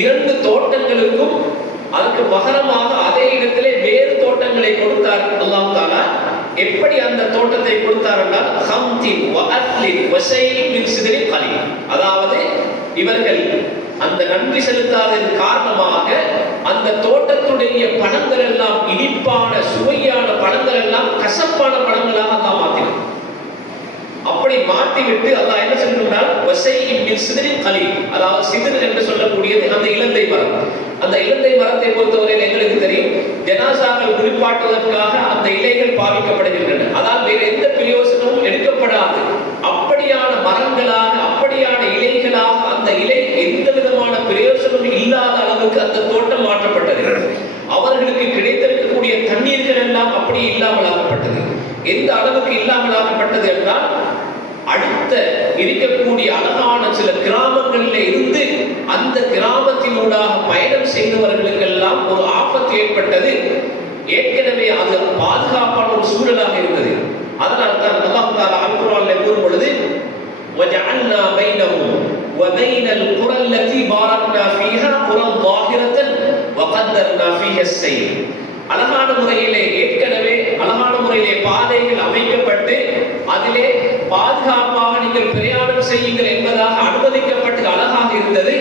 இரண்டு தோட்டங்களுக்கும் அதற்கு பகரமாக அதே இடத்திலே வேறு தோட்டங்களை கொடுத்தார் அல்லாஹ் தஆலா. எப்படி அந்த தோட்டத்தை கொடுத்தார் என்றால் ஹம்தின் வஅத்லின் வஸைலின் மின் சிதரின் கலீல். அதாவது இவர்கள் அந்த நன்றி செலுத்தாததன் காரணமாக அந்த தோட்டத்துடைய பழங்கள் எல்லாம் இனிப்பான சுவையான பழங்கள் எல்லாம் கசப்பான பழங்களாக அல்லாஹ் மாற்றினார். அப்படி மாற்றிவிட்டு அல்லாஹ் என்ன சொல்கிறார், வஸைலின் மின் சிதரின் கலீல். அதாவது சிதர் என்று சொல்லக்கூடியது அந்த இலந்தை மரம். அந்த இலந்தை மரத்தை பொறுத்தவரையில் எங்களுக்கு தெரியும், ஜனாசாக்கள் குளிப்பாட்டுவதற்காக அந்த இலைகள் பாவிக்கப்படுகின்றன. அதால் வேறு எந்த பிரயோசனமும் எடுக்கப்படாது. அப்படியான மரங்களாக அப்படியான இலைகளாக அந்த இலை எந்த விதமான பிரயோசனமும் இல்லாத அளவுக்கு அந்த தோட்டம் மாற்றப்பட்டது. அவர்களுக்கு கிடைத்திருக்கக்கூடிய தண்ணீர்கள் எல்லாம் அப்படி இல்லாமலாக்கப்பட்டது. எந்த அளவுக்கு இல்லாமலாக்கப்பட்டது என்றால், அடுத்த இருக்கக்கூடிய அழகான சில கிராமங்களில் இருந்து அந்த கிராமத்தினூடாக பயணம் செய்தவர்களுக்கெல்லாம் ஒரு ஆபத்து ஏற்பட்டது. ஏற்கனவே அது பாதுகாப்பான ஒரு சூழலாக இருந்தது. அதனால் தான் அல்லாஹ் தஆலா அல்-குர்ஆன்ல கூறும் பொழுது வஜஅல்னா பைனஹும் وبين القرى التي باركنا فيها قرى ظاهرة وقدرنا فيها السير. அழகான முறையிலே ஏற்கனவே அழகான முறையிலே பாதைகள் அமைக்கப்பட்டு அதிலே பாதுகாப்பாக நீங்கள் பிரயாணம் செய்யுங்கள் என்பதாக அனுமதிக்கப்பட்டு அழகாக இருந்தது.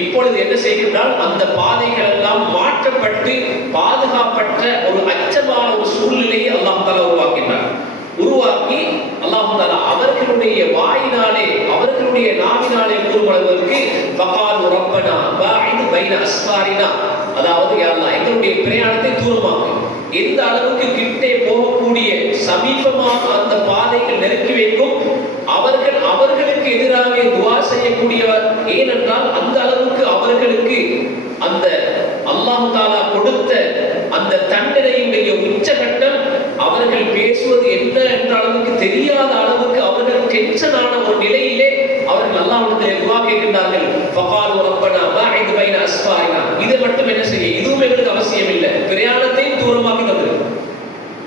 இப்பொழுது என்ன செய்கின்றால், அந்த பாதைகள் எல்லாம் மாற்றப்பட்டு பாதுகாப்பற்ற ஒரு அச்சமான ஒரு சூழ்நிலையை அல்லாஹ் தஆலா உருவாக்கினார். உருவாக்கி அல்லாஹ் தஆலா அவர்களுடைய வாயினாலே அவர்களுடைய நாவினாலே கூறுவதற்கு ஃபகாலு ரப்பனா பாஇத் பைன அஸ்ஃபாரினா, அதாவது யா அல்லாஹ் எங்களுடைய பிரயாணத்தை தூரமாக்கு, எந்த அளவுக்கு கிட்டே போகக்கூடிய சமீபமாக அந்த பாதைகள் நெருக்கி வைக்கும். அவர்களுக்கு எதிராக துஆ செய்யக்கூடியவர். ஏனென்றால் அந்த அளவுக்கு அவர்களுக்கு அந்த அல்லாஹ் தஆலா கொடுத்த அந்த தண்டனையுடைய உச்சகட்டம், அவர்கள் பேசுவது என்ன என்ற அளவுக்கு தெரியாத அளவுக்கு அவர்கள் டென்ஷனான ஒரு நிலையிலே அவர்கள் அல்லாஹ்விடத்தில் துஆ கேட்கின்றார்கள். ஃபகாலு ரப்பனா பாஇத் பைன அஸ்ஃபாரினா. இது மட்டும் என்ன செய்ய, இதுவும் எங்களுக்கு அவசியம் இல்லை, பிரயாணத்தையும் தூரமாக்கி தந்தது.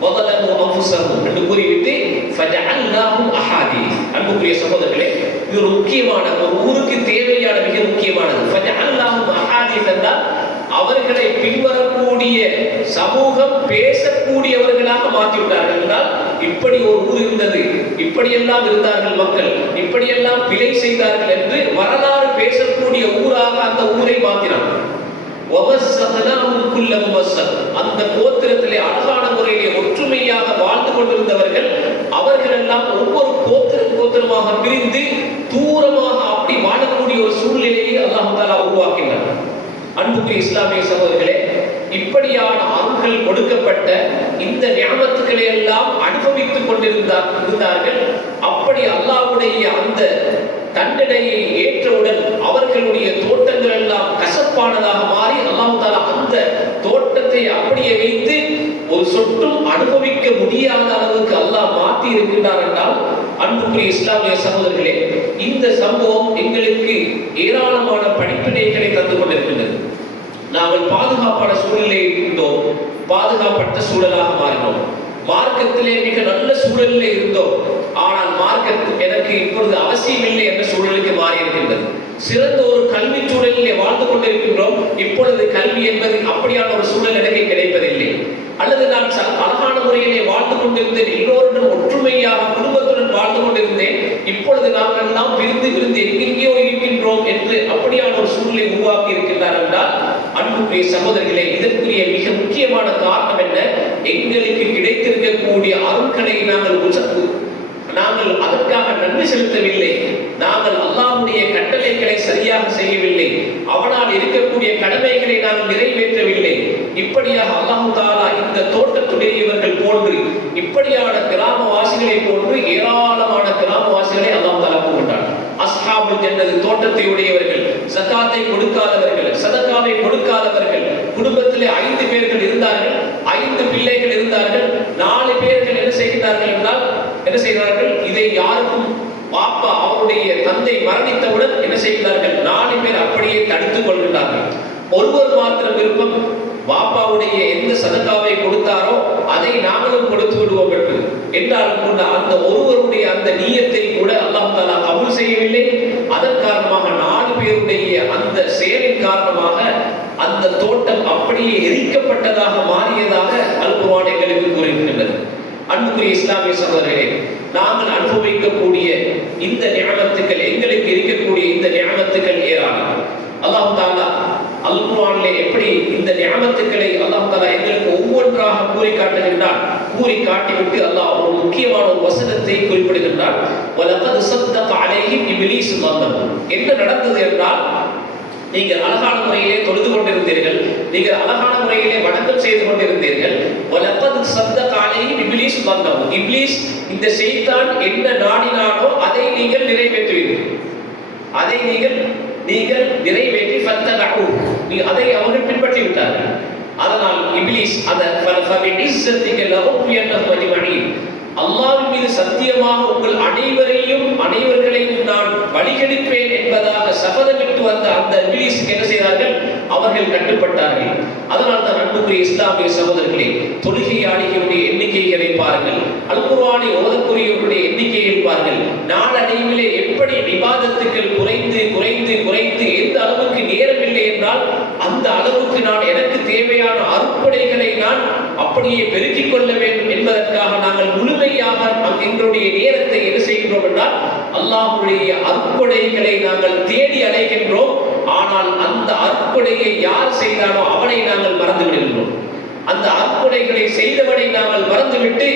வதலமு அன்ஃபுஸஹும் என்று கூறிவிட்டு ஃபஜஅல்னாஹும் அஹாதீஸ். அன்புக்குரிய சகோதரர்களே, இது ஒரு முக்கியமான, ஒரு ஊருக்கு தேவையான மிக முக்கியமானது. ஃபஜஅல்னாஹும் அஹாதீஸ் என்றால் அவர்களை பின்வரக்கூடிய சமூகம் பேசக்கூடியவர்களாக மாற்றிவிட்டார்கள். என்றால் இப்படி ஒரு ஊர் இருந்தது, இப்படியெல்லாம் இருந்தார்கள் மக்கள், இப்படியெல்லாம் பிழை செய்தார்கள் என்று வரலாறு பேசக்கூடிய ஊராக அந்த ஊரை மாற்றினார்கள். அந்த கோத்திரத்திலே அழகான முறையிலே ஒற்றுமையாக வாழ்ந்து கொண்டிருந்தவர்கள் அவர்கள் எல்லாம் ஒவ்வொரு கோத்திரமாக பிரிந்து தூரமாக அப்படி வாழக்கூடிய ஒரு சூழ்நிலையை அல்லாஹ் தஆலா உருவாக்கினார். அன்புக்குரிய இஸ்லாமிய சகோதரர்களே, இப்படியான அருள்கள் கொடுக்கப்பட்ட இந்த நியமத்துக்களை எல்லாம் அனுபவித்துக் கொண்டிருந்தார்கள். அப்படி அல்லாஹ்வுடைய அந்த தண்டனையை ஏற்றவுடன் அவர்களுடைய தோட்டங்கள் எல்லாம் கசப்பானதாக மாறி அல்லாஹ் தஆலா அந்த தோட்டத்தை அப்படியே வைத்து ஒரு சொட்டும் அனுபவிக்க முடியாத அளவுக்கு அல்லாஹ் மாற்றி இருக்கின்றார் என்றால், அன்புக்குரிய இஸ்லாமிய சகோதரர்களே, இந்த சம்பவம் எங்களுக்கு ஏராளமான படிப்பினைகளை தந்து கொண்டிருக்கின்றது. நாங்கள் பாதுகாப்பான சூழலில் இருந்தோம், பாதுகாப்பற்ற சூழலாக மாறினோம். மார்க்கத்திலே மிக நல்ல சூழலில் இருந்தோம், ஆனால் மார்க்கத்து எனக்கு இப்பொழுது அவசியம் இல்லை என்ற சூழலுக்கு மாறி இருக்கின்றது. சிறந்த ஒரு கல்வி சூழலிலே வாழ்ந்து கொண்டிருக்கின்றோம், இப்பொழுது கல்வி என்பது அப்படியான ஒரு சூழல் எனக்கு கிடைப்பதில்லை. அல்லது நான் அழகான முறையிலே வாழ்ந்து கொண்டிருந்தேன், எல்லோருடன் ஒற்றுமையாக குடும்பத்துடன் வாழ்ந்து கொண்டிருந்தேன், இப்பொழுது நாங்கள் எல்லாம் பிரிந்து எங்கெங்கேயோ இருக்கின்றோம் என்று அப்படியான ஒரு சூழலை உருவாக்கி இருக்கின்றார் என்றால், அன்புக்குரிய சகோதரர்களே, இதற்குரிய மிக முக்கியமான காரணம் என்ன? எங்களுக்கு கிடைத்திருக்கக்கூடிய அருட்களை நாங்கள் அதற்காக நன்றி செலுத்தவில்லை. நாங்கள் அல்லாஹ்வுடைய கட்டளைகளை சரியாக செய்யவில்லை. அவனால் இருக்கக்கூடிய கடமைகளை நாங்கள் நிறைவேற்றவில்லை. இப்படியாக அல்லாஹ் தஆலா இந்த தோட்டத்துடையவர்கள் போன்று, இப்படியான கிராமவாசிகளை போன்று ஏராளமான கிராமவாசிகளை அல்லாஹ் தஆலா கூறுகின்றார். அஸ்ஹாபுல் ஜன்னத், தோட்டத்தை உடையவர்கள், ஸகாத்தை கொடுக்காதவர்கள், சதகாவை கொடுக்காதவர்கள். குடும்பத்திலே 5 பேர்கள் இருந்தார்கள், 5 பிள்ளைகள் இருந்தார்கள். 4 பேர்கள் என்ன செய்கிறார்கள் என்றால், என்ன செய்கிறார்கள், இதை யாருக்கும் பாப்பா அவருடைய தந்தை மரணித்தவுடன் என்ன செய்கிறார்கள், 4 பேர் அப்படியே தடுத்துக் கொள்கிறார்கள். ஒருவர் மாத்திரம் விருப்பம், பாப்பாவுடைய எந்த சதகாவை கொடுத்தாரோ அதை நாங்களும் கொடுத்து விடுவோம் என்று. என்றாலும் கூட அந்த ஒருவருடைய அந்த நீயத்தை கூட அல்லாஹ் தஆலா கபூல் செய்யவில்லை. அதன் காரணமாக 4 பேருடைய அந்த செயலின் காரணமாக அந்த தோட்டம் அப்படியே எரிக்கப்பட்டதாக மாறியதாக அல் குர்ஆன் எங்களுக்கு கூறுகின்றது. அன்புக்குரிய இஸ்லாமிய சகோதரர்களே, நாங்கள் அனுபவிக்கக்கூடிய இந்த நிஅமத்துக்கள், எங்களுக்கு இருக்கக்கூடிய இந்த நிஅமத்துக்கள் ஏராளம். அல்லாஹ் தஆலா அல் குர்ஆனிலே எப்படி இந்த நிஅமத்துக்களை அல்லாஹ் தஆலா எங்களுக்கு ஒவ்வொன்றாக கூறி காட்டுகின்றான். கூறி காட்டிவிட்டு அல்லாஹ் ஒரு முக்கியமான ஒரு வசனத்தை குறிப்பிடுகின்றான். வலகத் ஸத்தக அலைஹிம் இப்லீஸ் ظنهم. என்ன நடந்தது என்றால், நீங்கள் அழகான முறையிலே தொழுது கொண்டிருந்தீர்கள், நீங்கள் அழகான முறையிலே வணக்கம் செய்து கொண்டிருந்தீர்கள். வலகத் ஸத்தக அலைஹிம் இப்லீஸ் ظنهم. இப்லீஸ் இந்த ஷைத்தான் என்ன நாடினானோ அதை நீங்கள் நிறைவேற்றுவீர்கள். அதை நீங்கள் நிறைவேற்றி ஃபத்தபஉ, அதை அவர்கள் பின்பற்றி விட்டார்கள். அதனால் இப்லீஸ் அல்லாஹ்வின் மீது சத்தியமாக உங்கள் அனைவர்களையும் நான் வழிகெடுப்பேன் என்பதாக சபதமிட்டு வந்த அந்த இப்லீஸ்க்கு என்ன செய்தார்கள்? அவர்கள் கட்டுப்பட்டார்கள். அதனால் தான் அன்புக்குரிய இஸ்லாமிய சகோதரர்களே, தொழுகையாளிகளுடைய எண்ணிக்கைகளை பாருங்கள், அல் குர்ஆனை ஓதக்கூடியவர்களுடைய எண்ணிக்கையை பாருங்கள். நாளடைவிலே எப்படி இபாதத்துக்கள் குறைந்து குறைந்து குறைந்து எந்த அளவுக்கு நேரமில்லை என்றால் அந்த அளவுக்கு நான் எனக்கு தேவையான அருட்கொடைகளை நான் அப்படியே பெருக்கிக் கொள்ள வேண்டும் என்பதற்காக நாங்கள் முழுமையாக எங்களுடைய நேரத்தை என்ன செய்கின்றோம் என்றால் அல்லாஹ்வுடைய அருட்கொடைகளை நாங்கள் தேடி அடைகின்றோம். ஆனால் அந்த அருட்கொடையை யார் செய்தானோ அவனை நாங்கள் மறந்து விடுகின்றோம். அந்த அருட்கொடைகளை செய்தவனை நாங்கள் மறந்துவிட்டு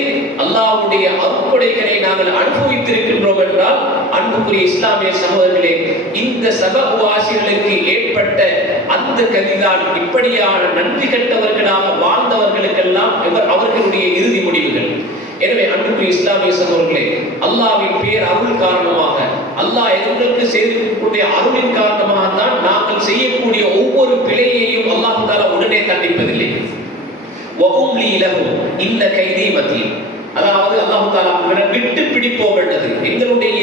அல்லாஹ்வுடைய அருட்கொடைகளை நாங்கள் அனுபவித்திருக்கின்றோம் என்றால் அன்புக்குரிய இஸ்லாமிய சகோதரர்களே, இந்த சபவாசிகளுக்கு ஏற்பட்ட அந்த கதிதான் இப்படியான நன்றி கெட்டவர்களாக வாழ்ந்தவர்களுக்கெல்லாம் அவர்களுடைய இறுதி முடிவுகள். எனவே அன்புக்குரிய இஸ்லாமிய சகோதரர்களே, அல்லாஹ்வின் பேர் அருள் காரணமாக, அல்லாஹ் எங்களுக்கு செய்திருக்கக்கூடிய அருளின் காரணமாக தான் நாங்கள் செய்யக்கூடிய ஒவ்வொரு பிழையையும் அல்லாஹ் தஆலா உடனே தண்டிப்பதில்லை. வஉம்லி லஹும் இன்ன கைதி மதீன். அதாவது அல்லாஹ் தஆலா விட்டு பிடிப்போம் என்றது. எங்களுடைய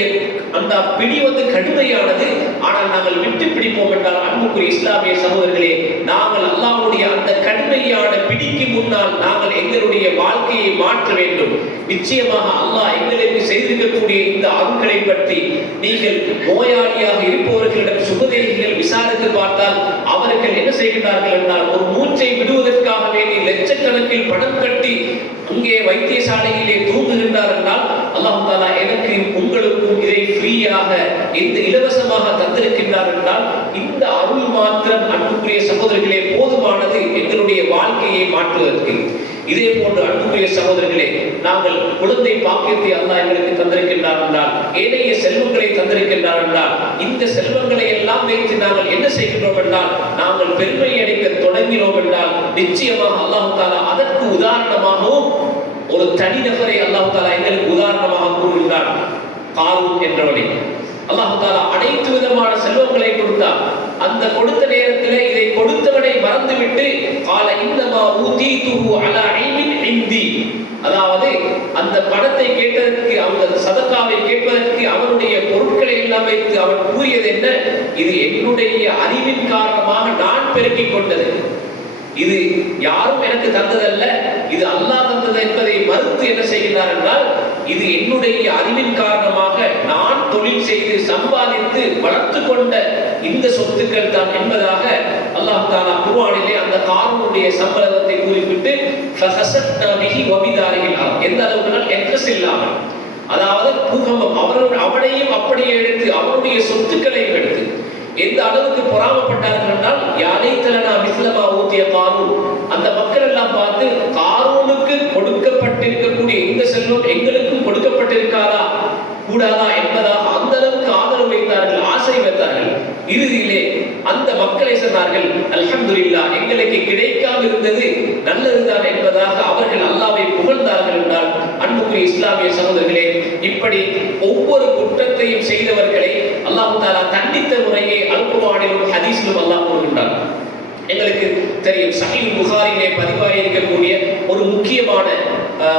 அந்த பிடி கடுமையானது. ஆனால் நாங்கள் விட்டு பிடிப்போம் என்றால் அன்புக்குரிய இஸ்லாமிய சகோதரர்களே, நாங்கள் அல்லாஹ்வுடைய அந்த கடுமையான பிடிக்கு முன்னால் நாங்கள் எங்களுடைய வாழ்க்கையை மாற்ற வேண்டும். நிச்சயமாக அல்லாஹ் எங்களுக்கு செய்திருக்கக்கூடிய இந்த அருள்களை பற்றி நீங்கள் நோயாளியாக இருப்பவர்களிடம் சுகதேகிகள் விசாரித்து பார்த்தால் அவர்கள் என்ன செய்கிறார்கள் என்றால், ஒரு மூச்சை விடுவதற்காக வேண்டி லட்சக்கணக்கில் பணம் கட்டி அங்கே வைத்தியசாலையிலே தூங்குகின்றார் என்றால் அல்லாஹ் தஆலா எனக்கு உங்களுக்கும் இதை ஃப்ரீயாக இந்த இலவசமாக தந்திருக்கின்றார் என்றால் இந்த அருள் மாத்திரம் அன்புக்குரிய சகோதரர்களே போதுமானது எங்களுடைய வாழ்க்கையை மாற்றுவதற்கு. இதே போன்று அன்புக்குரிய சகோதரர்களே, நாங்கள் குழந்தை பாக்கியத்தை அல்லாஹ் எங்களுக்கு தந்திருக்கின்றார் என்றால், ஏனைய செல்வங்களை தந்திருக்கின்றார் என்றால், இந்த செல்வங்களை எல்லாம் வைத்து நாங்கள் என்ன செய்கின்றோம் என்றால் நாங்கள் பெருமை அடைக்க தொடங்கினோம் என்றால் நிச்சயமாக அல்லாஹ் தஆலா அதற்கு உதாரணமாகவும் ஒரு தனிநபரை அல்லாஹ் தஆலா எங்களுக்கு உதாரணமாக கூறுகின்றார். காரூன் என்றவனை அல்லாஹ் தஆலா அனைத்து விதமான செல்வங்களை கொடுத்தார். அந்த கொடுத்த நேரத்திலே இதை கொடுத்தவனை மறந்துவிட்டு கால இன்னமா ஊதீதுஹு அலா இல்மின் இந்தி, அதாவது அந்த பணத்தை கேட்டதற்கு, அந்த சதகாவை கேட்பதற்கு அவனுடைய பொருட்களை எல்லாம் வைத்து அவன் கூறியது என்ன? இது என்னுடைய அறிவின் காரணமாக நான் பெருக்கிக் கொண்டது, இது யாரும் எனக்கு தந்ததல்ல, இது அல்லாஹ் தந்தது என்பதை மறுத்து என்ன செய்கிறார் என்றால், இது என்னுடைய அறிவின் காரணமாக நான் தொழில் செய்து சம்பாதித்து வளர்த்து கொண்ட இந்த சொத்துக்கள் தான் என்பதாக அல்லாஹ் தஆலா குர்ஆனிலே அந்த காரூனுடைய சம்பளத்தை குறிப்பிட்டு ஃபஸஸத்னா பிஹி வபிதாரிஹில் அர்த், எந்த அளவுக்கு எக்ஸஸ் இல்லாமல், அதாவது பூகம்பம் அவனையும் அப்படியே எடுத்து அவனுடைய சொத்துக்களை எடுத்து எந்த அளவுக்கு பொறாமப்பட்டார்கள் என்றால், யாலைத்தலனா மிஸ்லமா ஊதிய காரூன், அந்த மக்கள் எல்லாம் பார்த்து காரூனுக்கு கொடுக்கப்பட்டிருக்கக்கூடிய இந்த செல்வம் எங்களுக்கும் கொடுக்கப்பட்டிருக்காதா கூடாதா என்பதாக அந்த அளவுக்கு ஆதரவு வைத்தார்கள், ஆசை வைத்தார்கள். இறுதியிலே அந்த மக்களை சொன்னார்கள், அல்ஹம்துலில்லாஹ், எங்களுக்கு கிடைக்காமல் இருந்தது நல்லதுதான் என்பதாக அவர்கள் அல்லாஹ்வை புகழ்ந்தார்கள் என்றால் அன்புக்குரிய இஸ்லாமிய சகோதரர்களே, இப்படி ஒவ்வொரு குற்றத்தையும் செய்தவர்களை அல்லாஹ் தஆலா தண்டித்த முறையை அல் குர்ஆனிலும் ஹதீஸிலும் அல்லாஹ் கூறுகின்றார். எங்களுக்கு தெரியும், சஹீஹ் புகாரியிலே பதிவாகி இருக்கக்கூடிய ஒரு முக்கியமான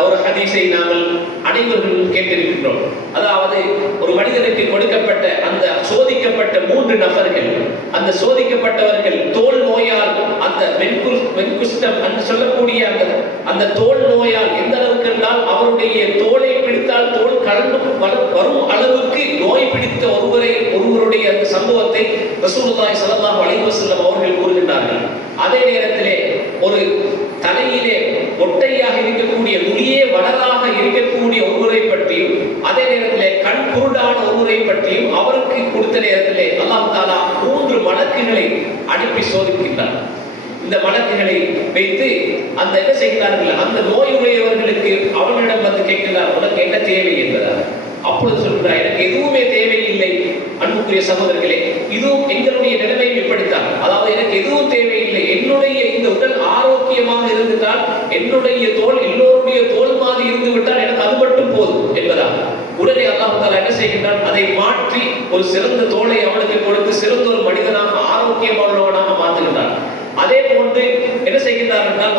ஒரு ஹதீஸை நாங்கள் அனைவர்களும் கேட்டிருக்கின்றோம். அதாவது ஒரு மனிதனுக்கு கொடுக்கப்பட்ட அந்த சோதிக்கப்பட்ட 3 நபர்கள், அந்த சோதிக்கப்பட்டவர்கள் தோல் நோயால், அந்த வெண்குஷ்டம் என்று சொல்லக்கூடிய அந்த தோல் நோயால் எந்த அளவுக்கு என்றால் அவருடைய தோலை வரும் அளவுக்கு நோய் பிடித்த ஒருவருடைய அந்த சம்பவத்தை ரசூலுல்லாஹி ஸல்லல்லாஹு அலைஹி வஸல்லம் அவர்கள் கூறுகின்றார்கள். அதே நேரத்திலே ஒரு தலையிலே ஒட்டையாக இருக்கக்கூடிய முடியே வளராக இருக்கக்கூடிய ஒருவரை பற்றியும், அதே நேரத்திலே கண் குருடான ஒருவரை பற்றியும் அவருக்கு கொடுத்த நேரத்திலே அல்லாஹ் தஆலா 3 மலக்குகளை அனுப்பி சோதிக்கின்றார். இந்த மலக்குகளை வைத்து அந்த என்ன செய்கிறார்கள், அந்த நோயுடையவர்களுக்கு அவனிடம் வந்து கேட்கிறார், உனக்கு என்ன தேவை என்பதாக. அப்பொழுது சொல்கிறார், எனக்கு எதுவுமே தேவையில்லை. அன்புக்குரிய சகோதரர்களே, இதுவும் எங்களுடைய நிலைமையும் இப்படித்தான். அதாவது எனக்கு எதுவும் தேவையில்லை, என்னுடைய இந்த உடல் ஆரோக்கியமாக இருந்துட்டால், என்னுடைய தோல் எல்லோருடைய தோல் மாதிரி இருந்து விட்டால் எனக்கு அது மட்டும் போதும் என்பதாக. உடனே அல்லாஹ் தஆலா என்ன செய்கின்றான், அதை மாற்றி ஒரு சிறந்த தோலை அவனுக்கு கொடுத்து சிறந்த ஒரு மனிதனாக ஆரோக்கியமானவனாக மாற்றுகின்றான். அதே போன்று என்ன செய்கின்றார் என்றால்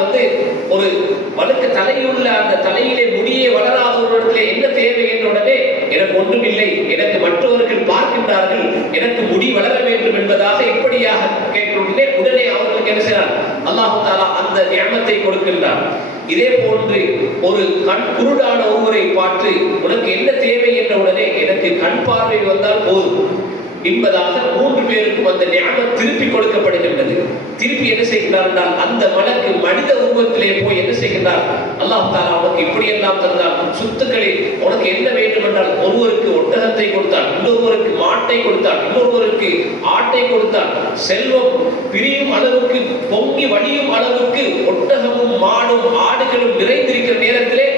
ஒரு வழுக்க தலையுள்ள அந்த தலையிலே முடியே வளராத ஒரு இடத்துல என்ன தேவை என்ற உடனே எனக்கு ஒன்றும் இல்லை, எனக்கு மற்றவர்கள் பார்க்கின்றார்கள், எனக்கு முடி வளர வேண்டும் என்பதாக இப்படியாக கேட்கிறோம். உடனே அவர்களுக்கு என்ன செய்யறார், அல்லாஹ் தஆலா அந்த நியமத்தை கொடுக்கின்றார். இதே போன்று ஒரு கண் குருடான ஒருவரை பார்த்து உனக்கு என்ன தேவை என்ற உடனே எனக்கு கண் பார்வை வந்தால் போதும் என்பதாக 3 பேருக்கும் அந்த நியமம் திருப்பி கொடுக்கப்படுகின்றது. திருப்பி என்ன செய்கிறார் என்றால் அந்த மலக்கு மனித உருவத்திலே போய் என்ன செய்கிறார், அல்லாஹ் தஆலா உனக்கு இப்படி எல்லாம் தந்தார், சொத்துக்களை உனக்கு என்ன வேண்டும் என்றால் ஒருவருக்கு ஒட்டகத்தை கொடுத்தார், இன்னொருவருக்கு மாட்டை கொடுத்தார், இன்னொருவருக்கு ஆட்டை கொடுத்தார். செல்வம் பிரியும் அளவுக்கு பொங்கி வழியும் அளவுக்கு ஒட்டகமும் மாடும் ஆடுகளும் நிறைந்திருக்கிற நேரத்திலே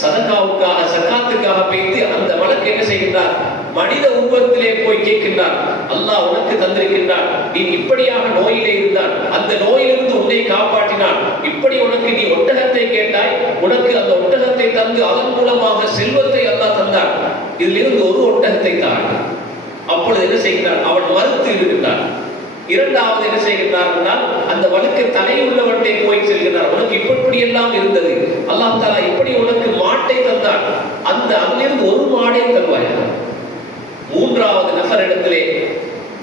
சதகாவுக்காக சக்காத்துக்காக பேசி அந்த மலக்கு என்ன செய்கின்றார், மனித உருவத்திலே போய் கேட்கின்றார், அல்லாஹ் உனக்கு தந்திருக்கின்றான், நீ இப்படியாக நோயிலே இருந்தான், அந்த நோயிலிருந்து உன்னை காப்பாற்றினான், இப்படி உனக்கு நீ ஒட்டகத்தை கேட்டாய், உனக்கு அந்த ஒட்டகத்தை தந்து அதன் மூலமாக செல்வத்தை அல்லாஹ் தந்தான், இதிலிருந்து ஒரு ஒட்டகத்தை தான். அப்பொழுது என்ன செய்கிறான், அவன் மறுத்து இருக்கின்றான். இரண்டாவது என்ன செய்கின்றார் என்றால் அந்த வழுக்க தலையுள்ளவனை போய் செல்கிறார், உனக்கு இப்படி எல்லாம் இருந்தது, அல்லாஹ் தஆலா இப்படி உனக்கு மாட்டை தந்தான், அந்த அதிலிருந்து ஒரு மாடை தருவாய். மூன்றாவது நபர் இடத்திலே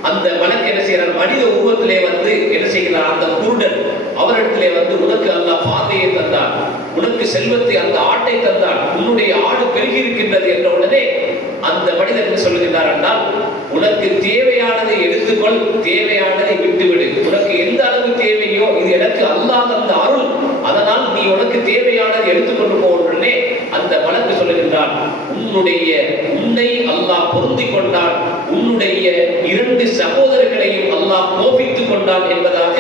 அந்த மலக்கு என்ன செய்கிறார், மனித உருவத்திலே வந்து என்ன செய்கிறார், அந்த குருடன் அவரிடத்திலே வந்து உனக்கு அல்லாஹ் பார்வையை தந்தான், உனக்கு செல்வத்தை அந்த ஆட்டை தந்தான், உன்னுடைய ஆடு பெருகி இருக்கின்றது என்ற உடனே அந்த மனிதன் என்ன சொல்லுகின்றார் என்றால், உனக்கு தேவையானதை எடுத்துக்கொள், தேவையானதை விட்டுவிடு, உனக்கு எந்த அளவு தேவையோ இது எனக்கு அல்லாஹ் தந்த அருள், அதனால் நீ உனக்கு தேவையானதை எடுத்துக்கொண்டு போவதே. அந்த மலக்கு சொல்லுகின்றான், உன்னை அல்லாஹ் பொருந்திக் கொண்டான், உன்னுடைய 2 சகோதரர்களையும் அல்லாஹ் கோபித்துக் கொண்டான் என்பதாக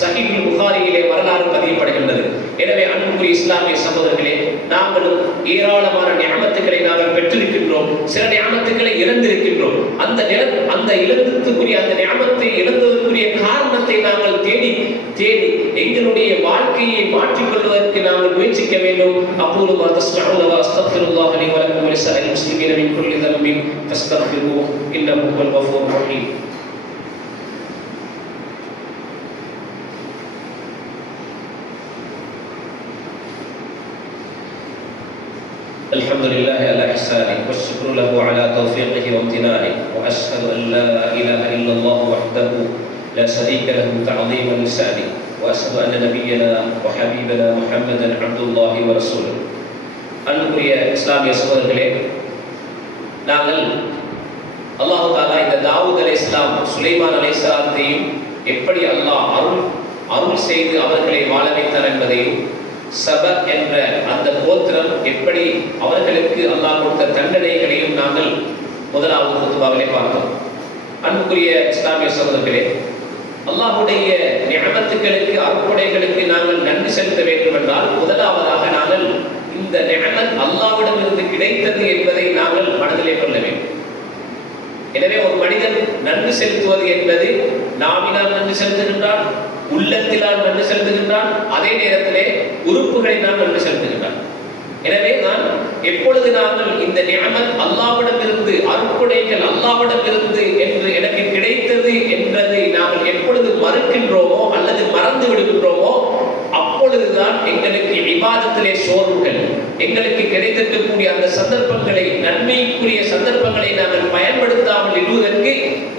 சஹீஹ் புகாரியிலே வரலாறு பதியப்படுகின்றது. எனவே அன்புக்குரிய இஸ்லாமிய சகோதரர்களே, நாங்களும் ஏராளமான நியமத்துக்களை நாங்கள் பெற்றிருக்கின்றோம், சில நியமத்துக்களை இழந்திருக்கின்றோம். அந்த இழந்ததுக்குரிய அந்த நியமத்தை இழந்ததற்குரிய காரணத்தை நாங்கள் தேடி எங்களுடைய வாழ்க்கையை மாற்றிக் கொள்வதற்கு நாங்கள் முயற்சிக்க வேண்டும். அப்போது அஸ்தக்ஃபிருல்லாஹ் லி வ லக்கும் வ லிஸாஇல் முஸ்லிமீன மின் குல்லி தன்பின் ஃபஸ்தக்ஃபிருஹு இன்னஹு ஹுவல் கஃபூருர் ரஹீம். الحمد لله على إحسانه والشكر له على توفيقه وامتنانه وأشهد أن لا إله إلا الله وحده لا شريك له تعظيما لشأنه وأشهد أن نبينا وحبيبنا محمدا عبد الله ورسوله. அன்புக்குரிய இஸ்லாமிய சகோதரர்களே, நாங்கள் அல்லாஹ் தஆலா இந்த தாவூத் அலைஹிஸ்ஸலாம் சுலைமான் அலைஹிஸ்ஸலாத்தையும் எப்படி அல்லாஹ் அருள் செய்து அவர்களை வாழ வைத்தார் என்பதையும், சப என்ற அந்த கோத்திரம் எப்படி அவர்களுக்கு அல்லாஹ் கொடுத்த தண்டனைகளையும் நாங்கள் முதலாவது குத்துபாவிலே பார்த்தோம். அன்புக்குரிய இஸ்லாமிய சகோதரர்களே, அல்லாஹ்வுடைய நியமத்துக்களுக்கு அருட்கொடைகளுக்கு நாங்கள் நன்றி செலுத்த வேண்டும் என்றால் முதலாவதாக நாங்கள் இந்த நியமத் அல்லாஹ்விடமிருந்து கிடைத்தது என்பதை நாங்கள் மனதிலே கொள்ள வேண்டும். எனவே ஒரு மனிதன் நன்றி செலுத்துவது என்பது நாவினால் நன்றி செலுத்துகின்றான், உள்ளத்தினால் நன்றி செலுத்துகின்றான், அதே நேரத்திலே உறுப்புகளினால் நன்றி செலுத்துகின்றான். எனவே நான் எப்பொழுது நாங்கள் இந்த நியமத் அல்லாஹ்விடமிருந்து அருட்கொடைகள் அல்லாஹ்விடமிருந்து என்று எனக்கு கிடைத்தது என்பதை நாங்கள் எப்பொழுது மறுக்கின்றோமோ அல்லது மறந்து விடுகின்றோமோ அப்பொழுதுதான் எங்களுக்கு இபாதத்திலே சோர்வுகள், எங்களுக்கு கிடைத்திருக்கக்கூடிய அந்த சந்தர்ப்பங்களை, நன்மைக்குரிய சந்தர்ப்பங்களை நாங்கள் பயன்படுத்தாமல் இருப்பதற்கு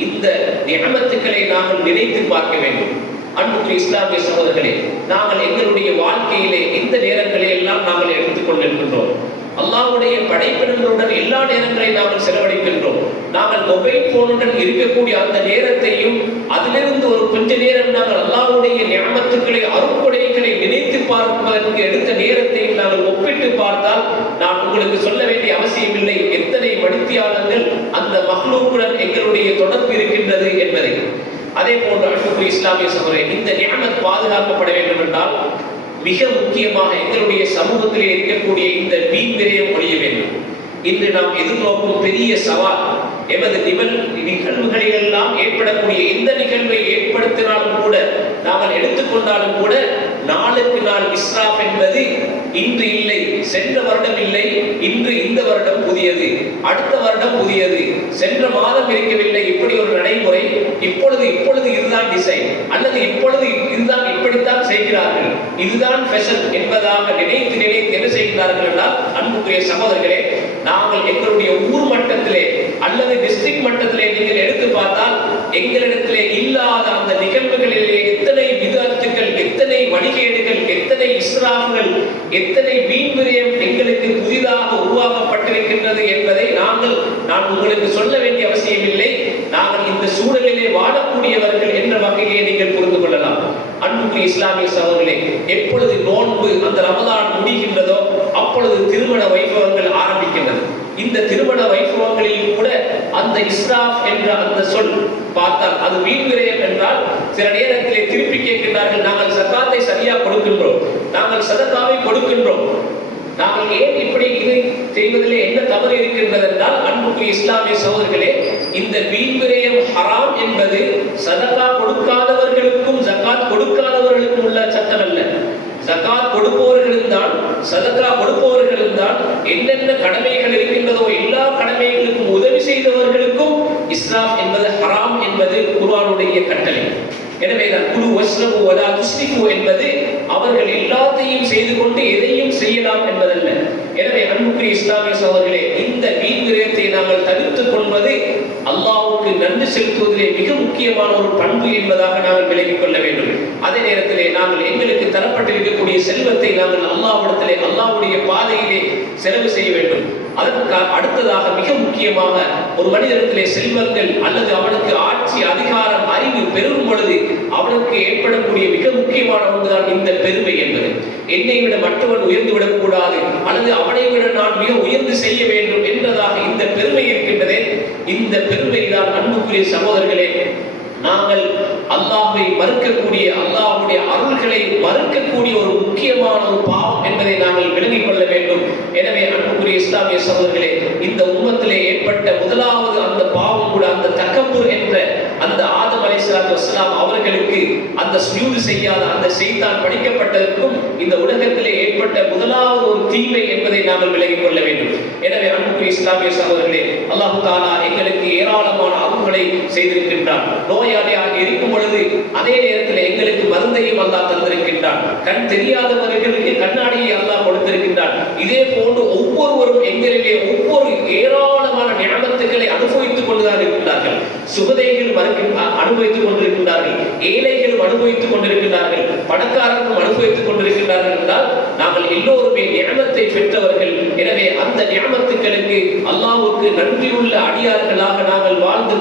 இந்த நியமத்துக்களை நாங்கள் நினைத்து பார்க்க வேண்டும். அன்புக்குரிய இஸ்லாமிய சகோதரர்களே, நாங்கள் எங்களுடைய வாழ்க்கையிலே இந்த நேரங்களை எல்லாம் நாங்கள் எடுத்துக்கொண்டிருக்கின்றோம். அல்லாஹ்வுடைய படைப்பினங்களுடன் எல்லா நேரங்களையும் நாங்கள் செலவழிக்கின்றோம். நாங்கள் மொபைல் போனுடன் இருக்கக்கூடிய அந்த நேரத்தையும் அதிலிருந்து ஒரு கொஞ்ச நேரம் நாங்கள் அல்லாஹ்வுடைய நியமத்துக்களை அருட்கொடைகளை நினைத்து பார்ப்பதற்கு எடுத்த நேரத்தையும் நாங்கள் ஒப்பிட்டு பார்த்தால் நான் உங்களுக்கு சொல்ல வேண்டிய அவசியம் இல்லை எத்தனை மணித்தியாலங்கள் அந்த மஹ்லூக்குடன் எங்களுடைய தொடர்பு இருக்கின்றது என்பதை. அதே போன்று அன்புக்குரிய இஸ்லாமிய சகோதரர்களே, இந்த நியமத் பாதுகாக்கப்பட வேண்டும் என்றால் மிக முக்கியமாக எங்களுடைய சமூகத்திலே இருக்கக்கூடிய இந்த வீண் விரயம் ஒழிய வேண்டும். இன்று நாம் எதிர்நோக்கும் பெரிய சவால் எமது நிகழ்வுகளில் எல்லாம் ஏற்படக்கூடிய எந்த நிகழ்வை ஏற்படுத்தினாலும் கூட நாங்கள் எடுத்துக்கொண்டாலும் கூட நாளுக்கு நாள் இஸ்ராஃப் என்பது இன்று இல்லை, சென்ற வருடம் இல்லை, இன்று இந்த வருடம் புதியது, அடுத்த வருடம் புதியது, சென்ற மாதம் இருக்கவில்லை, இப்படி ஒரு நடைமுறை இப்பொழுது இதுதான் டிசைன் அல்லது இப்பொழுது இதுதான் இப்படித்தான் செய்கிறார்கள், இதுதான் ஃபேஷன் என்பதாக நினைத்து என்ன செய்கிறார்கள் என்றால் அன்புக்குரிய சகோதரர்களே, நாங்கள் எங்களுடைய ஊர் மட்டத்திலே அல்லது டிஸ்ட்ரிக்ட் மட்டத்திலே நீங்கள் எடுத்து பார்த்தால் எங்களிடத்திலே இல்லாத அந்த நிகழ்வுகளிலே எத்தனை விதத்துக்கள், எத்தனை வழிகேடுகள், எத்தனை இஸ்ராஃப்கள், எத்தனை வீண் விரயம் எங்களுக்கு புதிதாக உருவாக்கப்பட்டிருக்கின்றது என்பதை நான் உங்களுக்கு சொல்ல வேண்டிய அவசியம் இல்லை. நாங்கள் இந்த சூழலிலே வாழக்கூடியவர்கள் என்ற வகையிலே நீங்கள் புரிந்து கொள்ளலாம். அன்புக்குரிய இஸ்லாமிய சகோதரர்களே, எப்பொழுது நோன்பு அந்த ரமலான் முடிகின்றதோ அப்பொழுது திருமண வைபவங்கள் ஆரம்பிக்கின்றது. இந்த திருமண வைபவங்களில் கூட அந்த இஸ்ராஃப் என்ற அந்த சொல் பார்த்தால் அது வீண் விரயம் என்றால் சில நேரத்திலே திருப்பி கேட்கின்றார்கள், நாங்கள் சக்காத்தை சரியா கொடுக்கின்றோம், நாங்கள் சதகாவை கொடுக்கின்றோம், நாங்கள் ஏன் இப்படி இதை செய்வதிலே என்ன தவறு இருக்கின்றது என்றால் அன்புக்குரிய இஸ்லாமிய சகோதரர்களே, இந்த வீண் விரயம் ஹராம் என்பது சதகா கொடுக்காதவர்களுக்கும் ஜகாத் கொடுக்காதவர்களுக்கும் உள்ள சட்டம் அல்ல. ஜகாத் கொடுப்பவர்களும் தான் சதகா கொடுப்பவர்களும் தான் என்னென்ன கடமைகள் இருக்கின்றதோ எல்லா கடமைகளுக்கும் உதவி செய்தவர்களுக்கும் இஸ்ராஃப் என்பது ஹராம் என்பது குர்ஆனுடைய கட்டளை. எனவே தான் குலு வஸ்ரபு வலா துஸ்ரிஃபு என்பது அவர்கள் எல்லாத்தையும் செய்து கொண்டு எதையும் செய்யலாம் என்பதல்ல. எனவே அன்புக்குரிய இஸ்லாமிய சகோதரர்களே, இந்த வீண் விரயத்தை நாங்கள் தடுத்துக் கொள்வது அல்லாஹ்வுக்கு நன்றி செலுத்துவதிலே மிக முக்கியமான ஒரு பண்பு என்பதாக நாங்கள் விளங்கிக் கொள்ள வேண்டும். அதே நேரத்திலே நாங்கள் எங்களுக்கு தரப்பட்டிருக்கக்கூடிய செல்வத்தை நாங்கள் அல்லாஹ்விடத்திலே அல்லாஹ்வுடைய பாதையிலே செலவு செய்ய வேண்டும். அதற்கு அடுத்ததாக மிக முக்கியமாக ஒரு மனிதனிடத்திலே செல்வங்கள் அல்லது அவனுக்கு ஆட்சி அதிகாரம் அறிவு பெருகும் பொழுது அவனுக்கு ஏற்படக்கூடிய மிக முக்கியமான ஒன்றுதான் இந்த பெருமை என்பது. என்னை விட மற்றவன் உயர்ந்து விடக்கூடாது அல்லது அவனை விட நான் மிக உயர்ந்து செய்ய வேண்டும் என்பதாக இந்த பெருமை இருக்கின்றதே, இந்த பெருமை தான் அன்புக்குரிய சகோதரர்களே நாங்கள் அல்லாஹ்வை மறுக்கக்கூடிய, அல்லாஹ்வுடைய அருள்களை மறுக்கக்கூடிய ஒரு முக்கியமான ஒரு பாவம் என்பதை நாங்கள் விளங்கிக் கொள்ள வேண்டும். எனவே அன்புக்குரிய இஸ்லாமிய சகோதரர்களே, இந்த உம்மத்திலே ஏற்பட்ட முதலாவது அந்த பாவம் கூட அந்த தக்கபுர் என்ற அந்த ஆதம் அலைஹிஸ்ஸலாத்து வஸ்ஸலாம் அவர்களுக்கு அந்த சுஜூது செய்யாத அந்த ஷைத்தான் படிக்கப்பட்டதற்கும் இந்த உலகத்திலே ஏற்பட்ட முதலாவது ஒரு தீமை என்பதை நாங்கள் விளங்கிக் கொள்ள வேண்டும். எனவே அன்புக்குரிய இஸ்லாமிய சகோதரர்களே, அல்லாஹ் தஆலா எங்களுக்கு ஏராளமான அருள்களை செய்திருக்கின்றான். நோயாளியாக இருக்கும் பொழுது அதே நேரத்தில் எங்களுக்கு மருந்தையும் அல்லாஹ் தந்திருக்கின்றான். கண் தெரியாதவர்களுக்கு கண்ணாடியை அல்லாஹ் கொடுத்திருக்கின்றான். இதே போன்று ஒவ்வொருவரும் எங்களிலே ஒவ்வொரு ஏராளமான நியமத்துக்களை அனுபவித்துக் கொண்டுதான் இருக்கின்றார்கள். சுகதைகள் அனுபவித்துக் கொண்டிருக்கின்றார்கள், ஏழைகளும் அனுபவித்துக் கொண்டிருக்கின்றார்கள், பணக்காரர்களும் அனுபவித்துக் கொண்டிருக்கின்றார்கள் என்றால் நாங்கள் எல்லோருமே நியமத்தை பெற்றவர்கள். எனவே அந்த நியமத்துக்களுக்கு அல்லாஹ்வுக்கு நன்றியுள்ள அடியார்களாக நாங்கள் வாழ்ந்து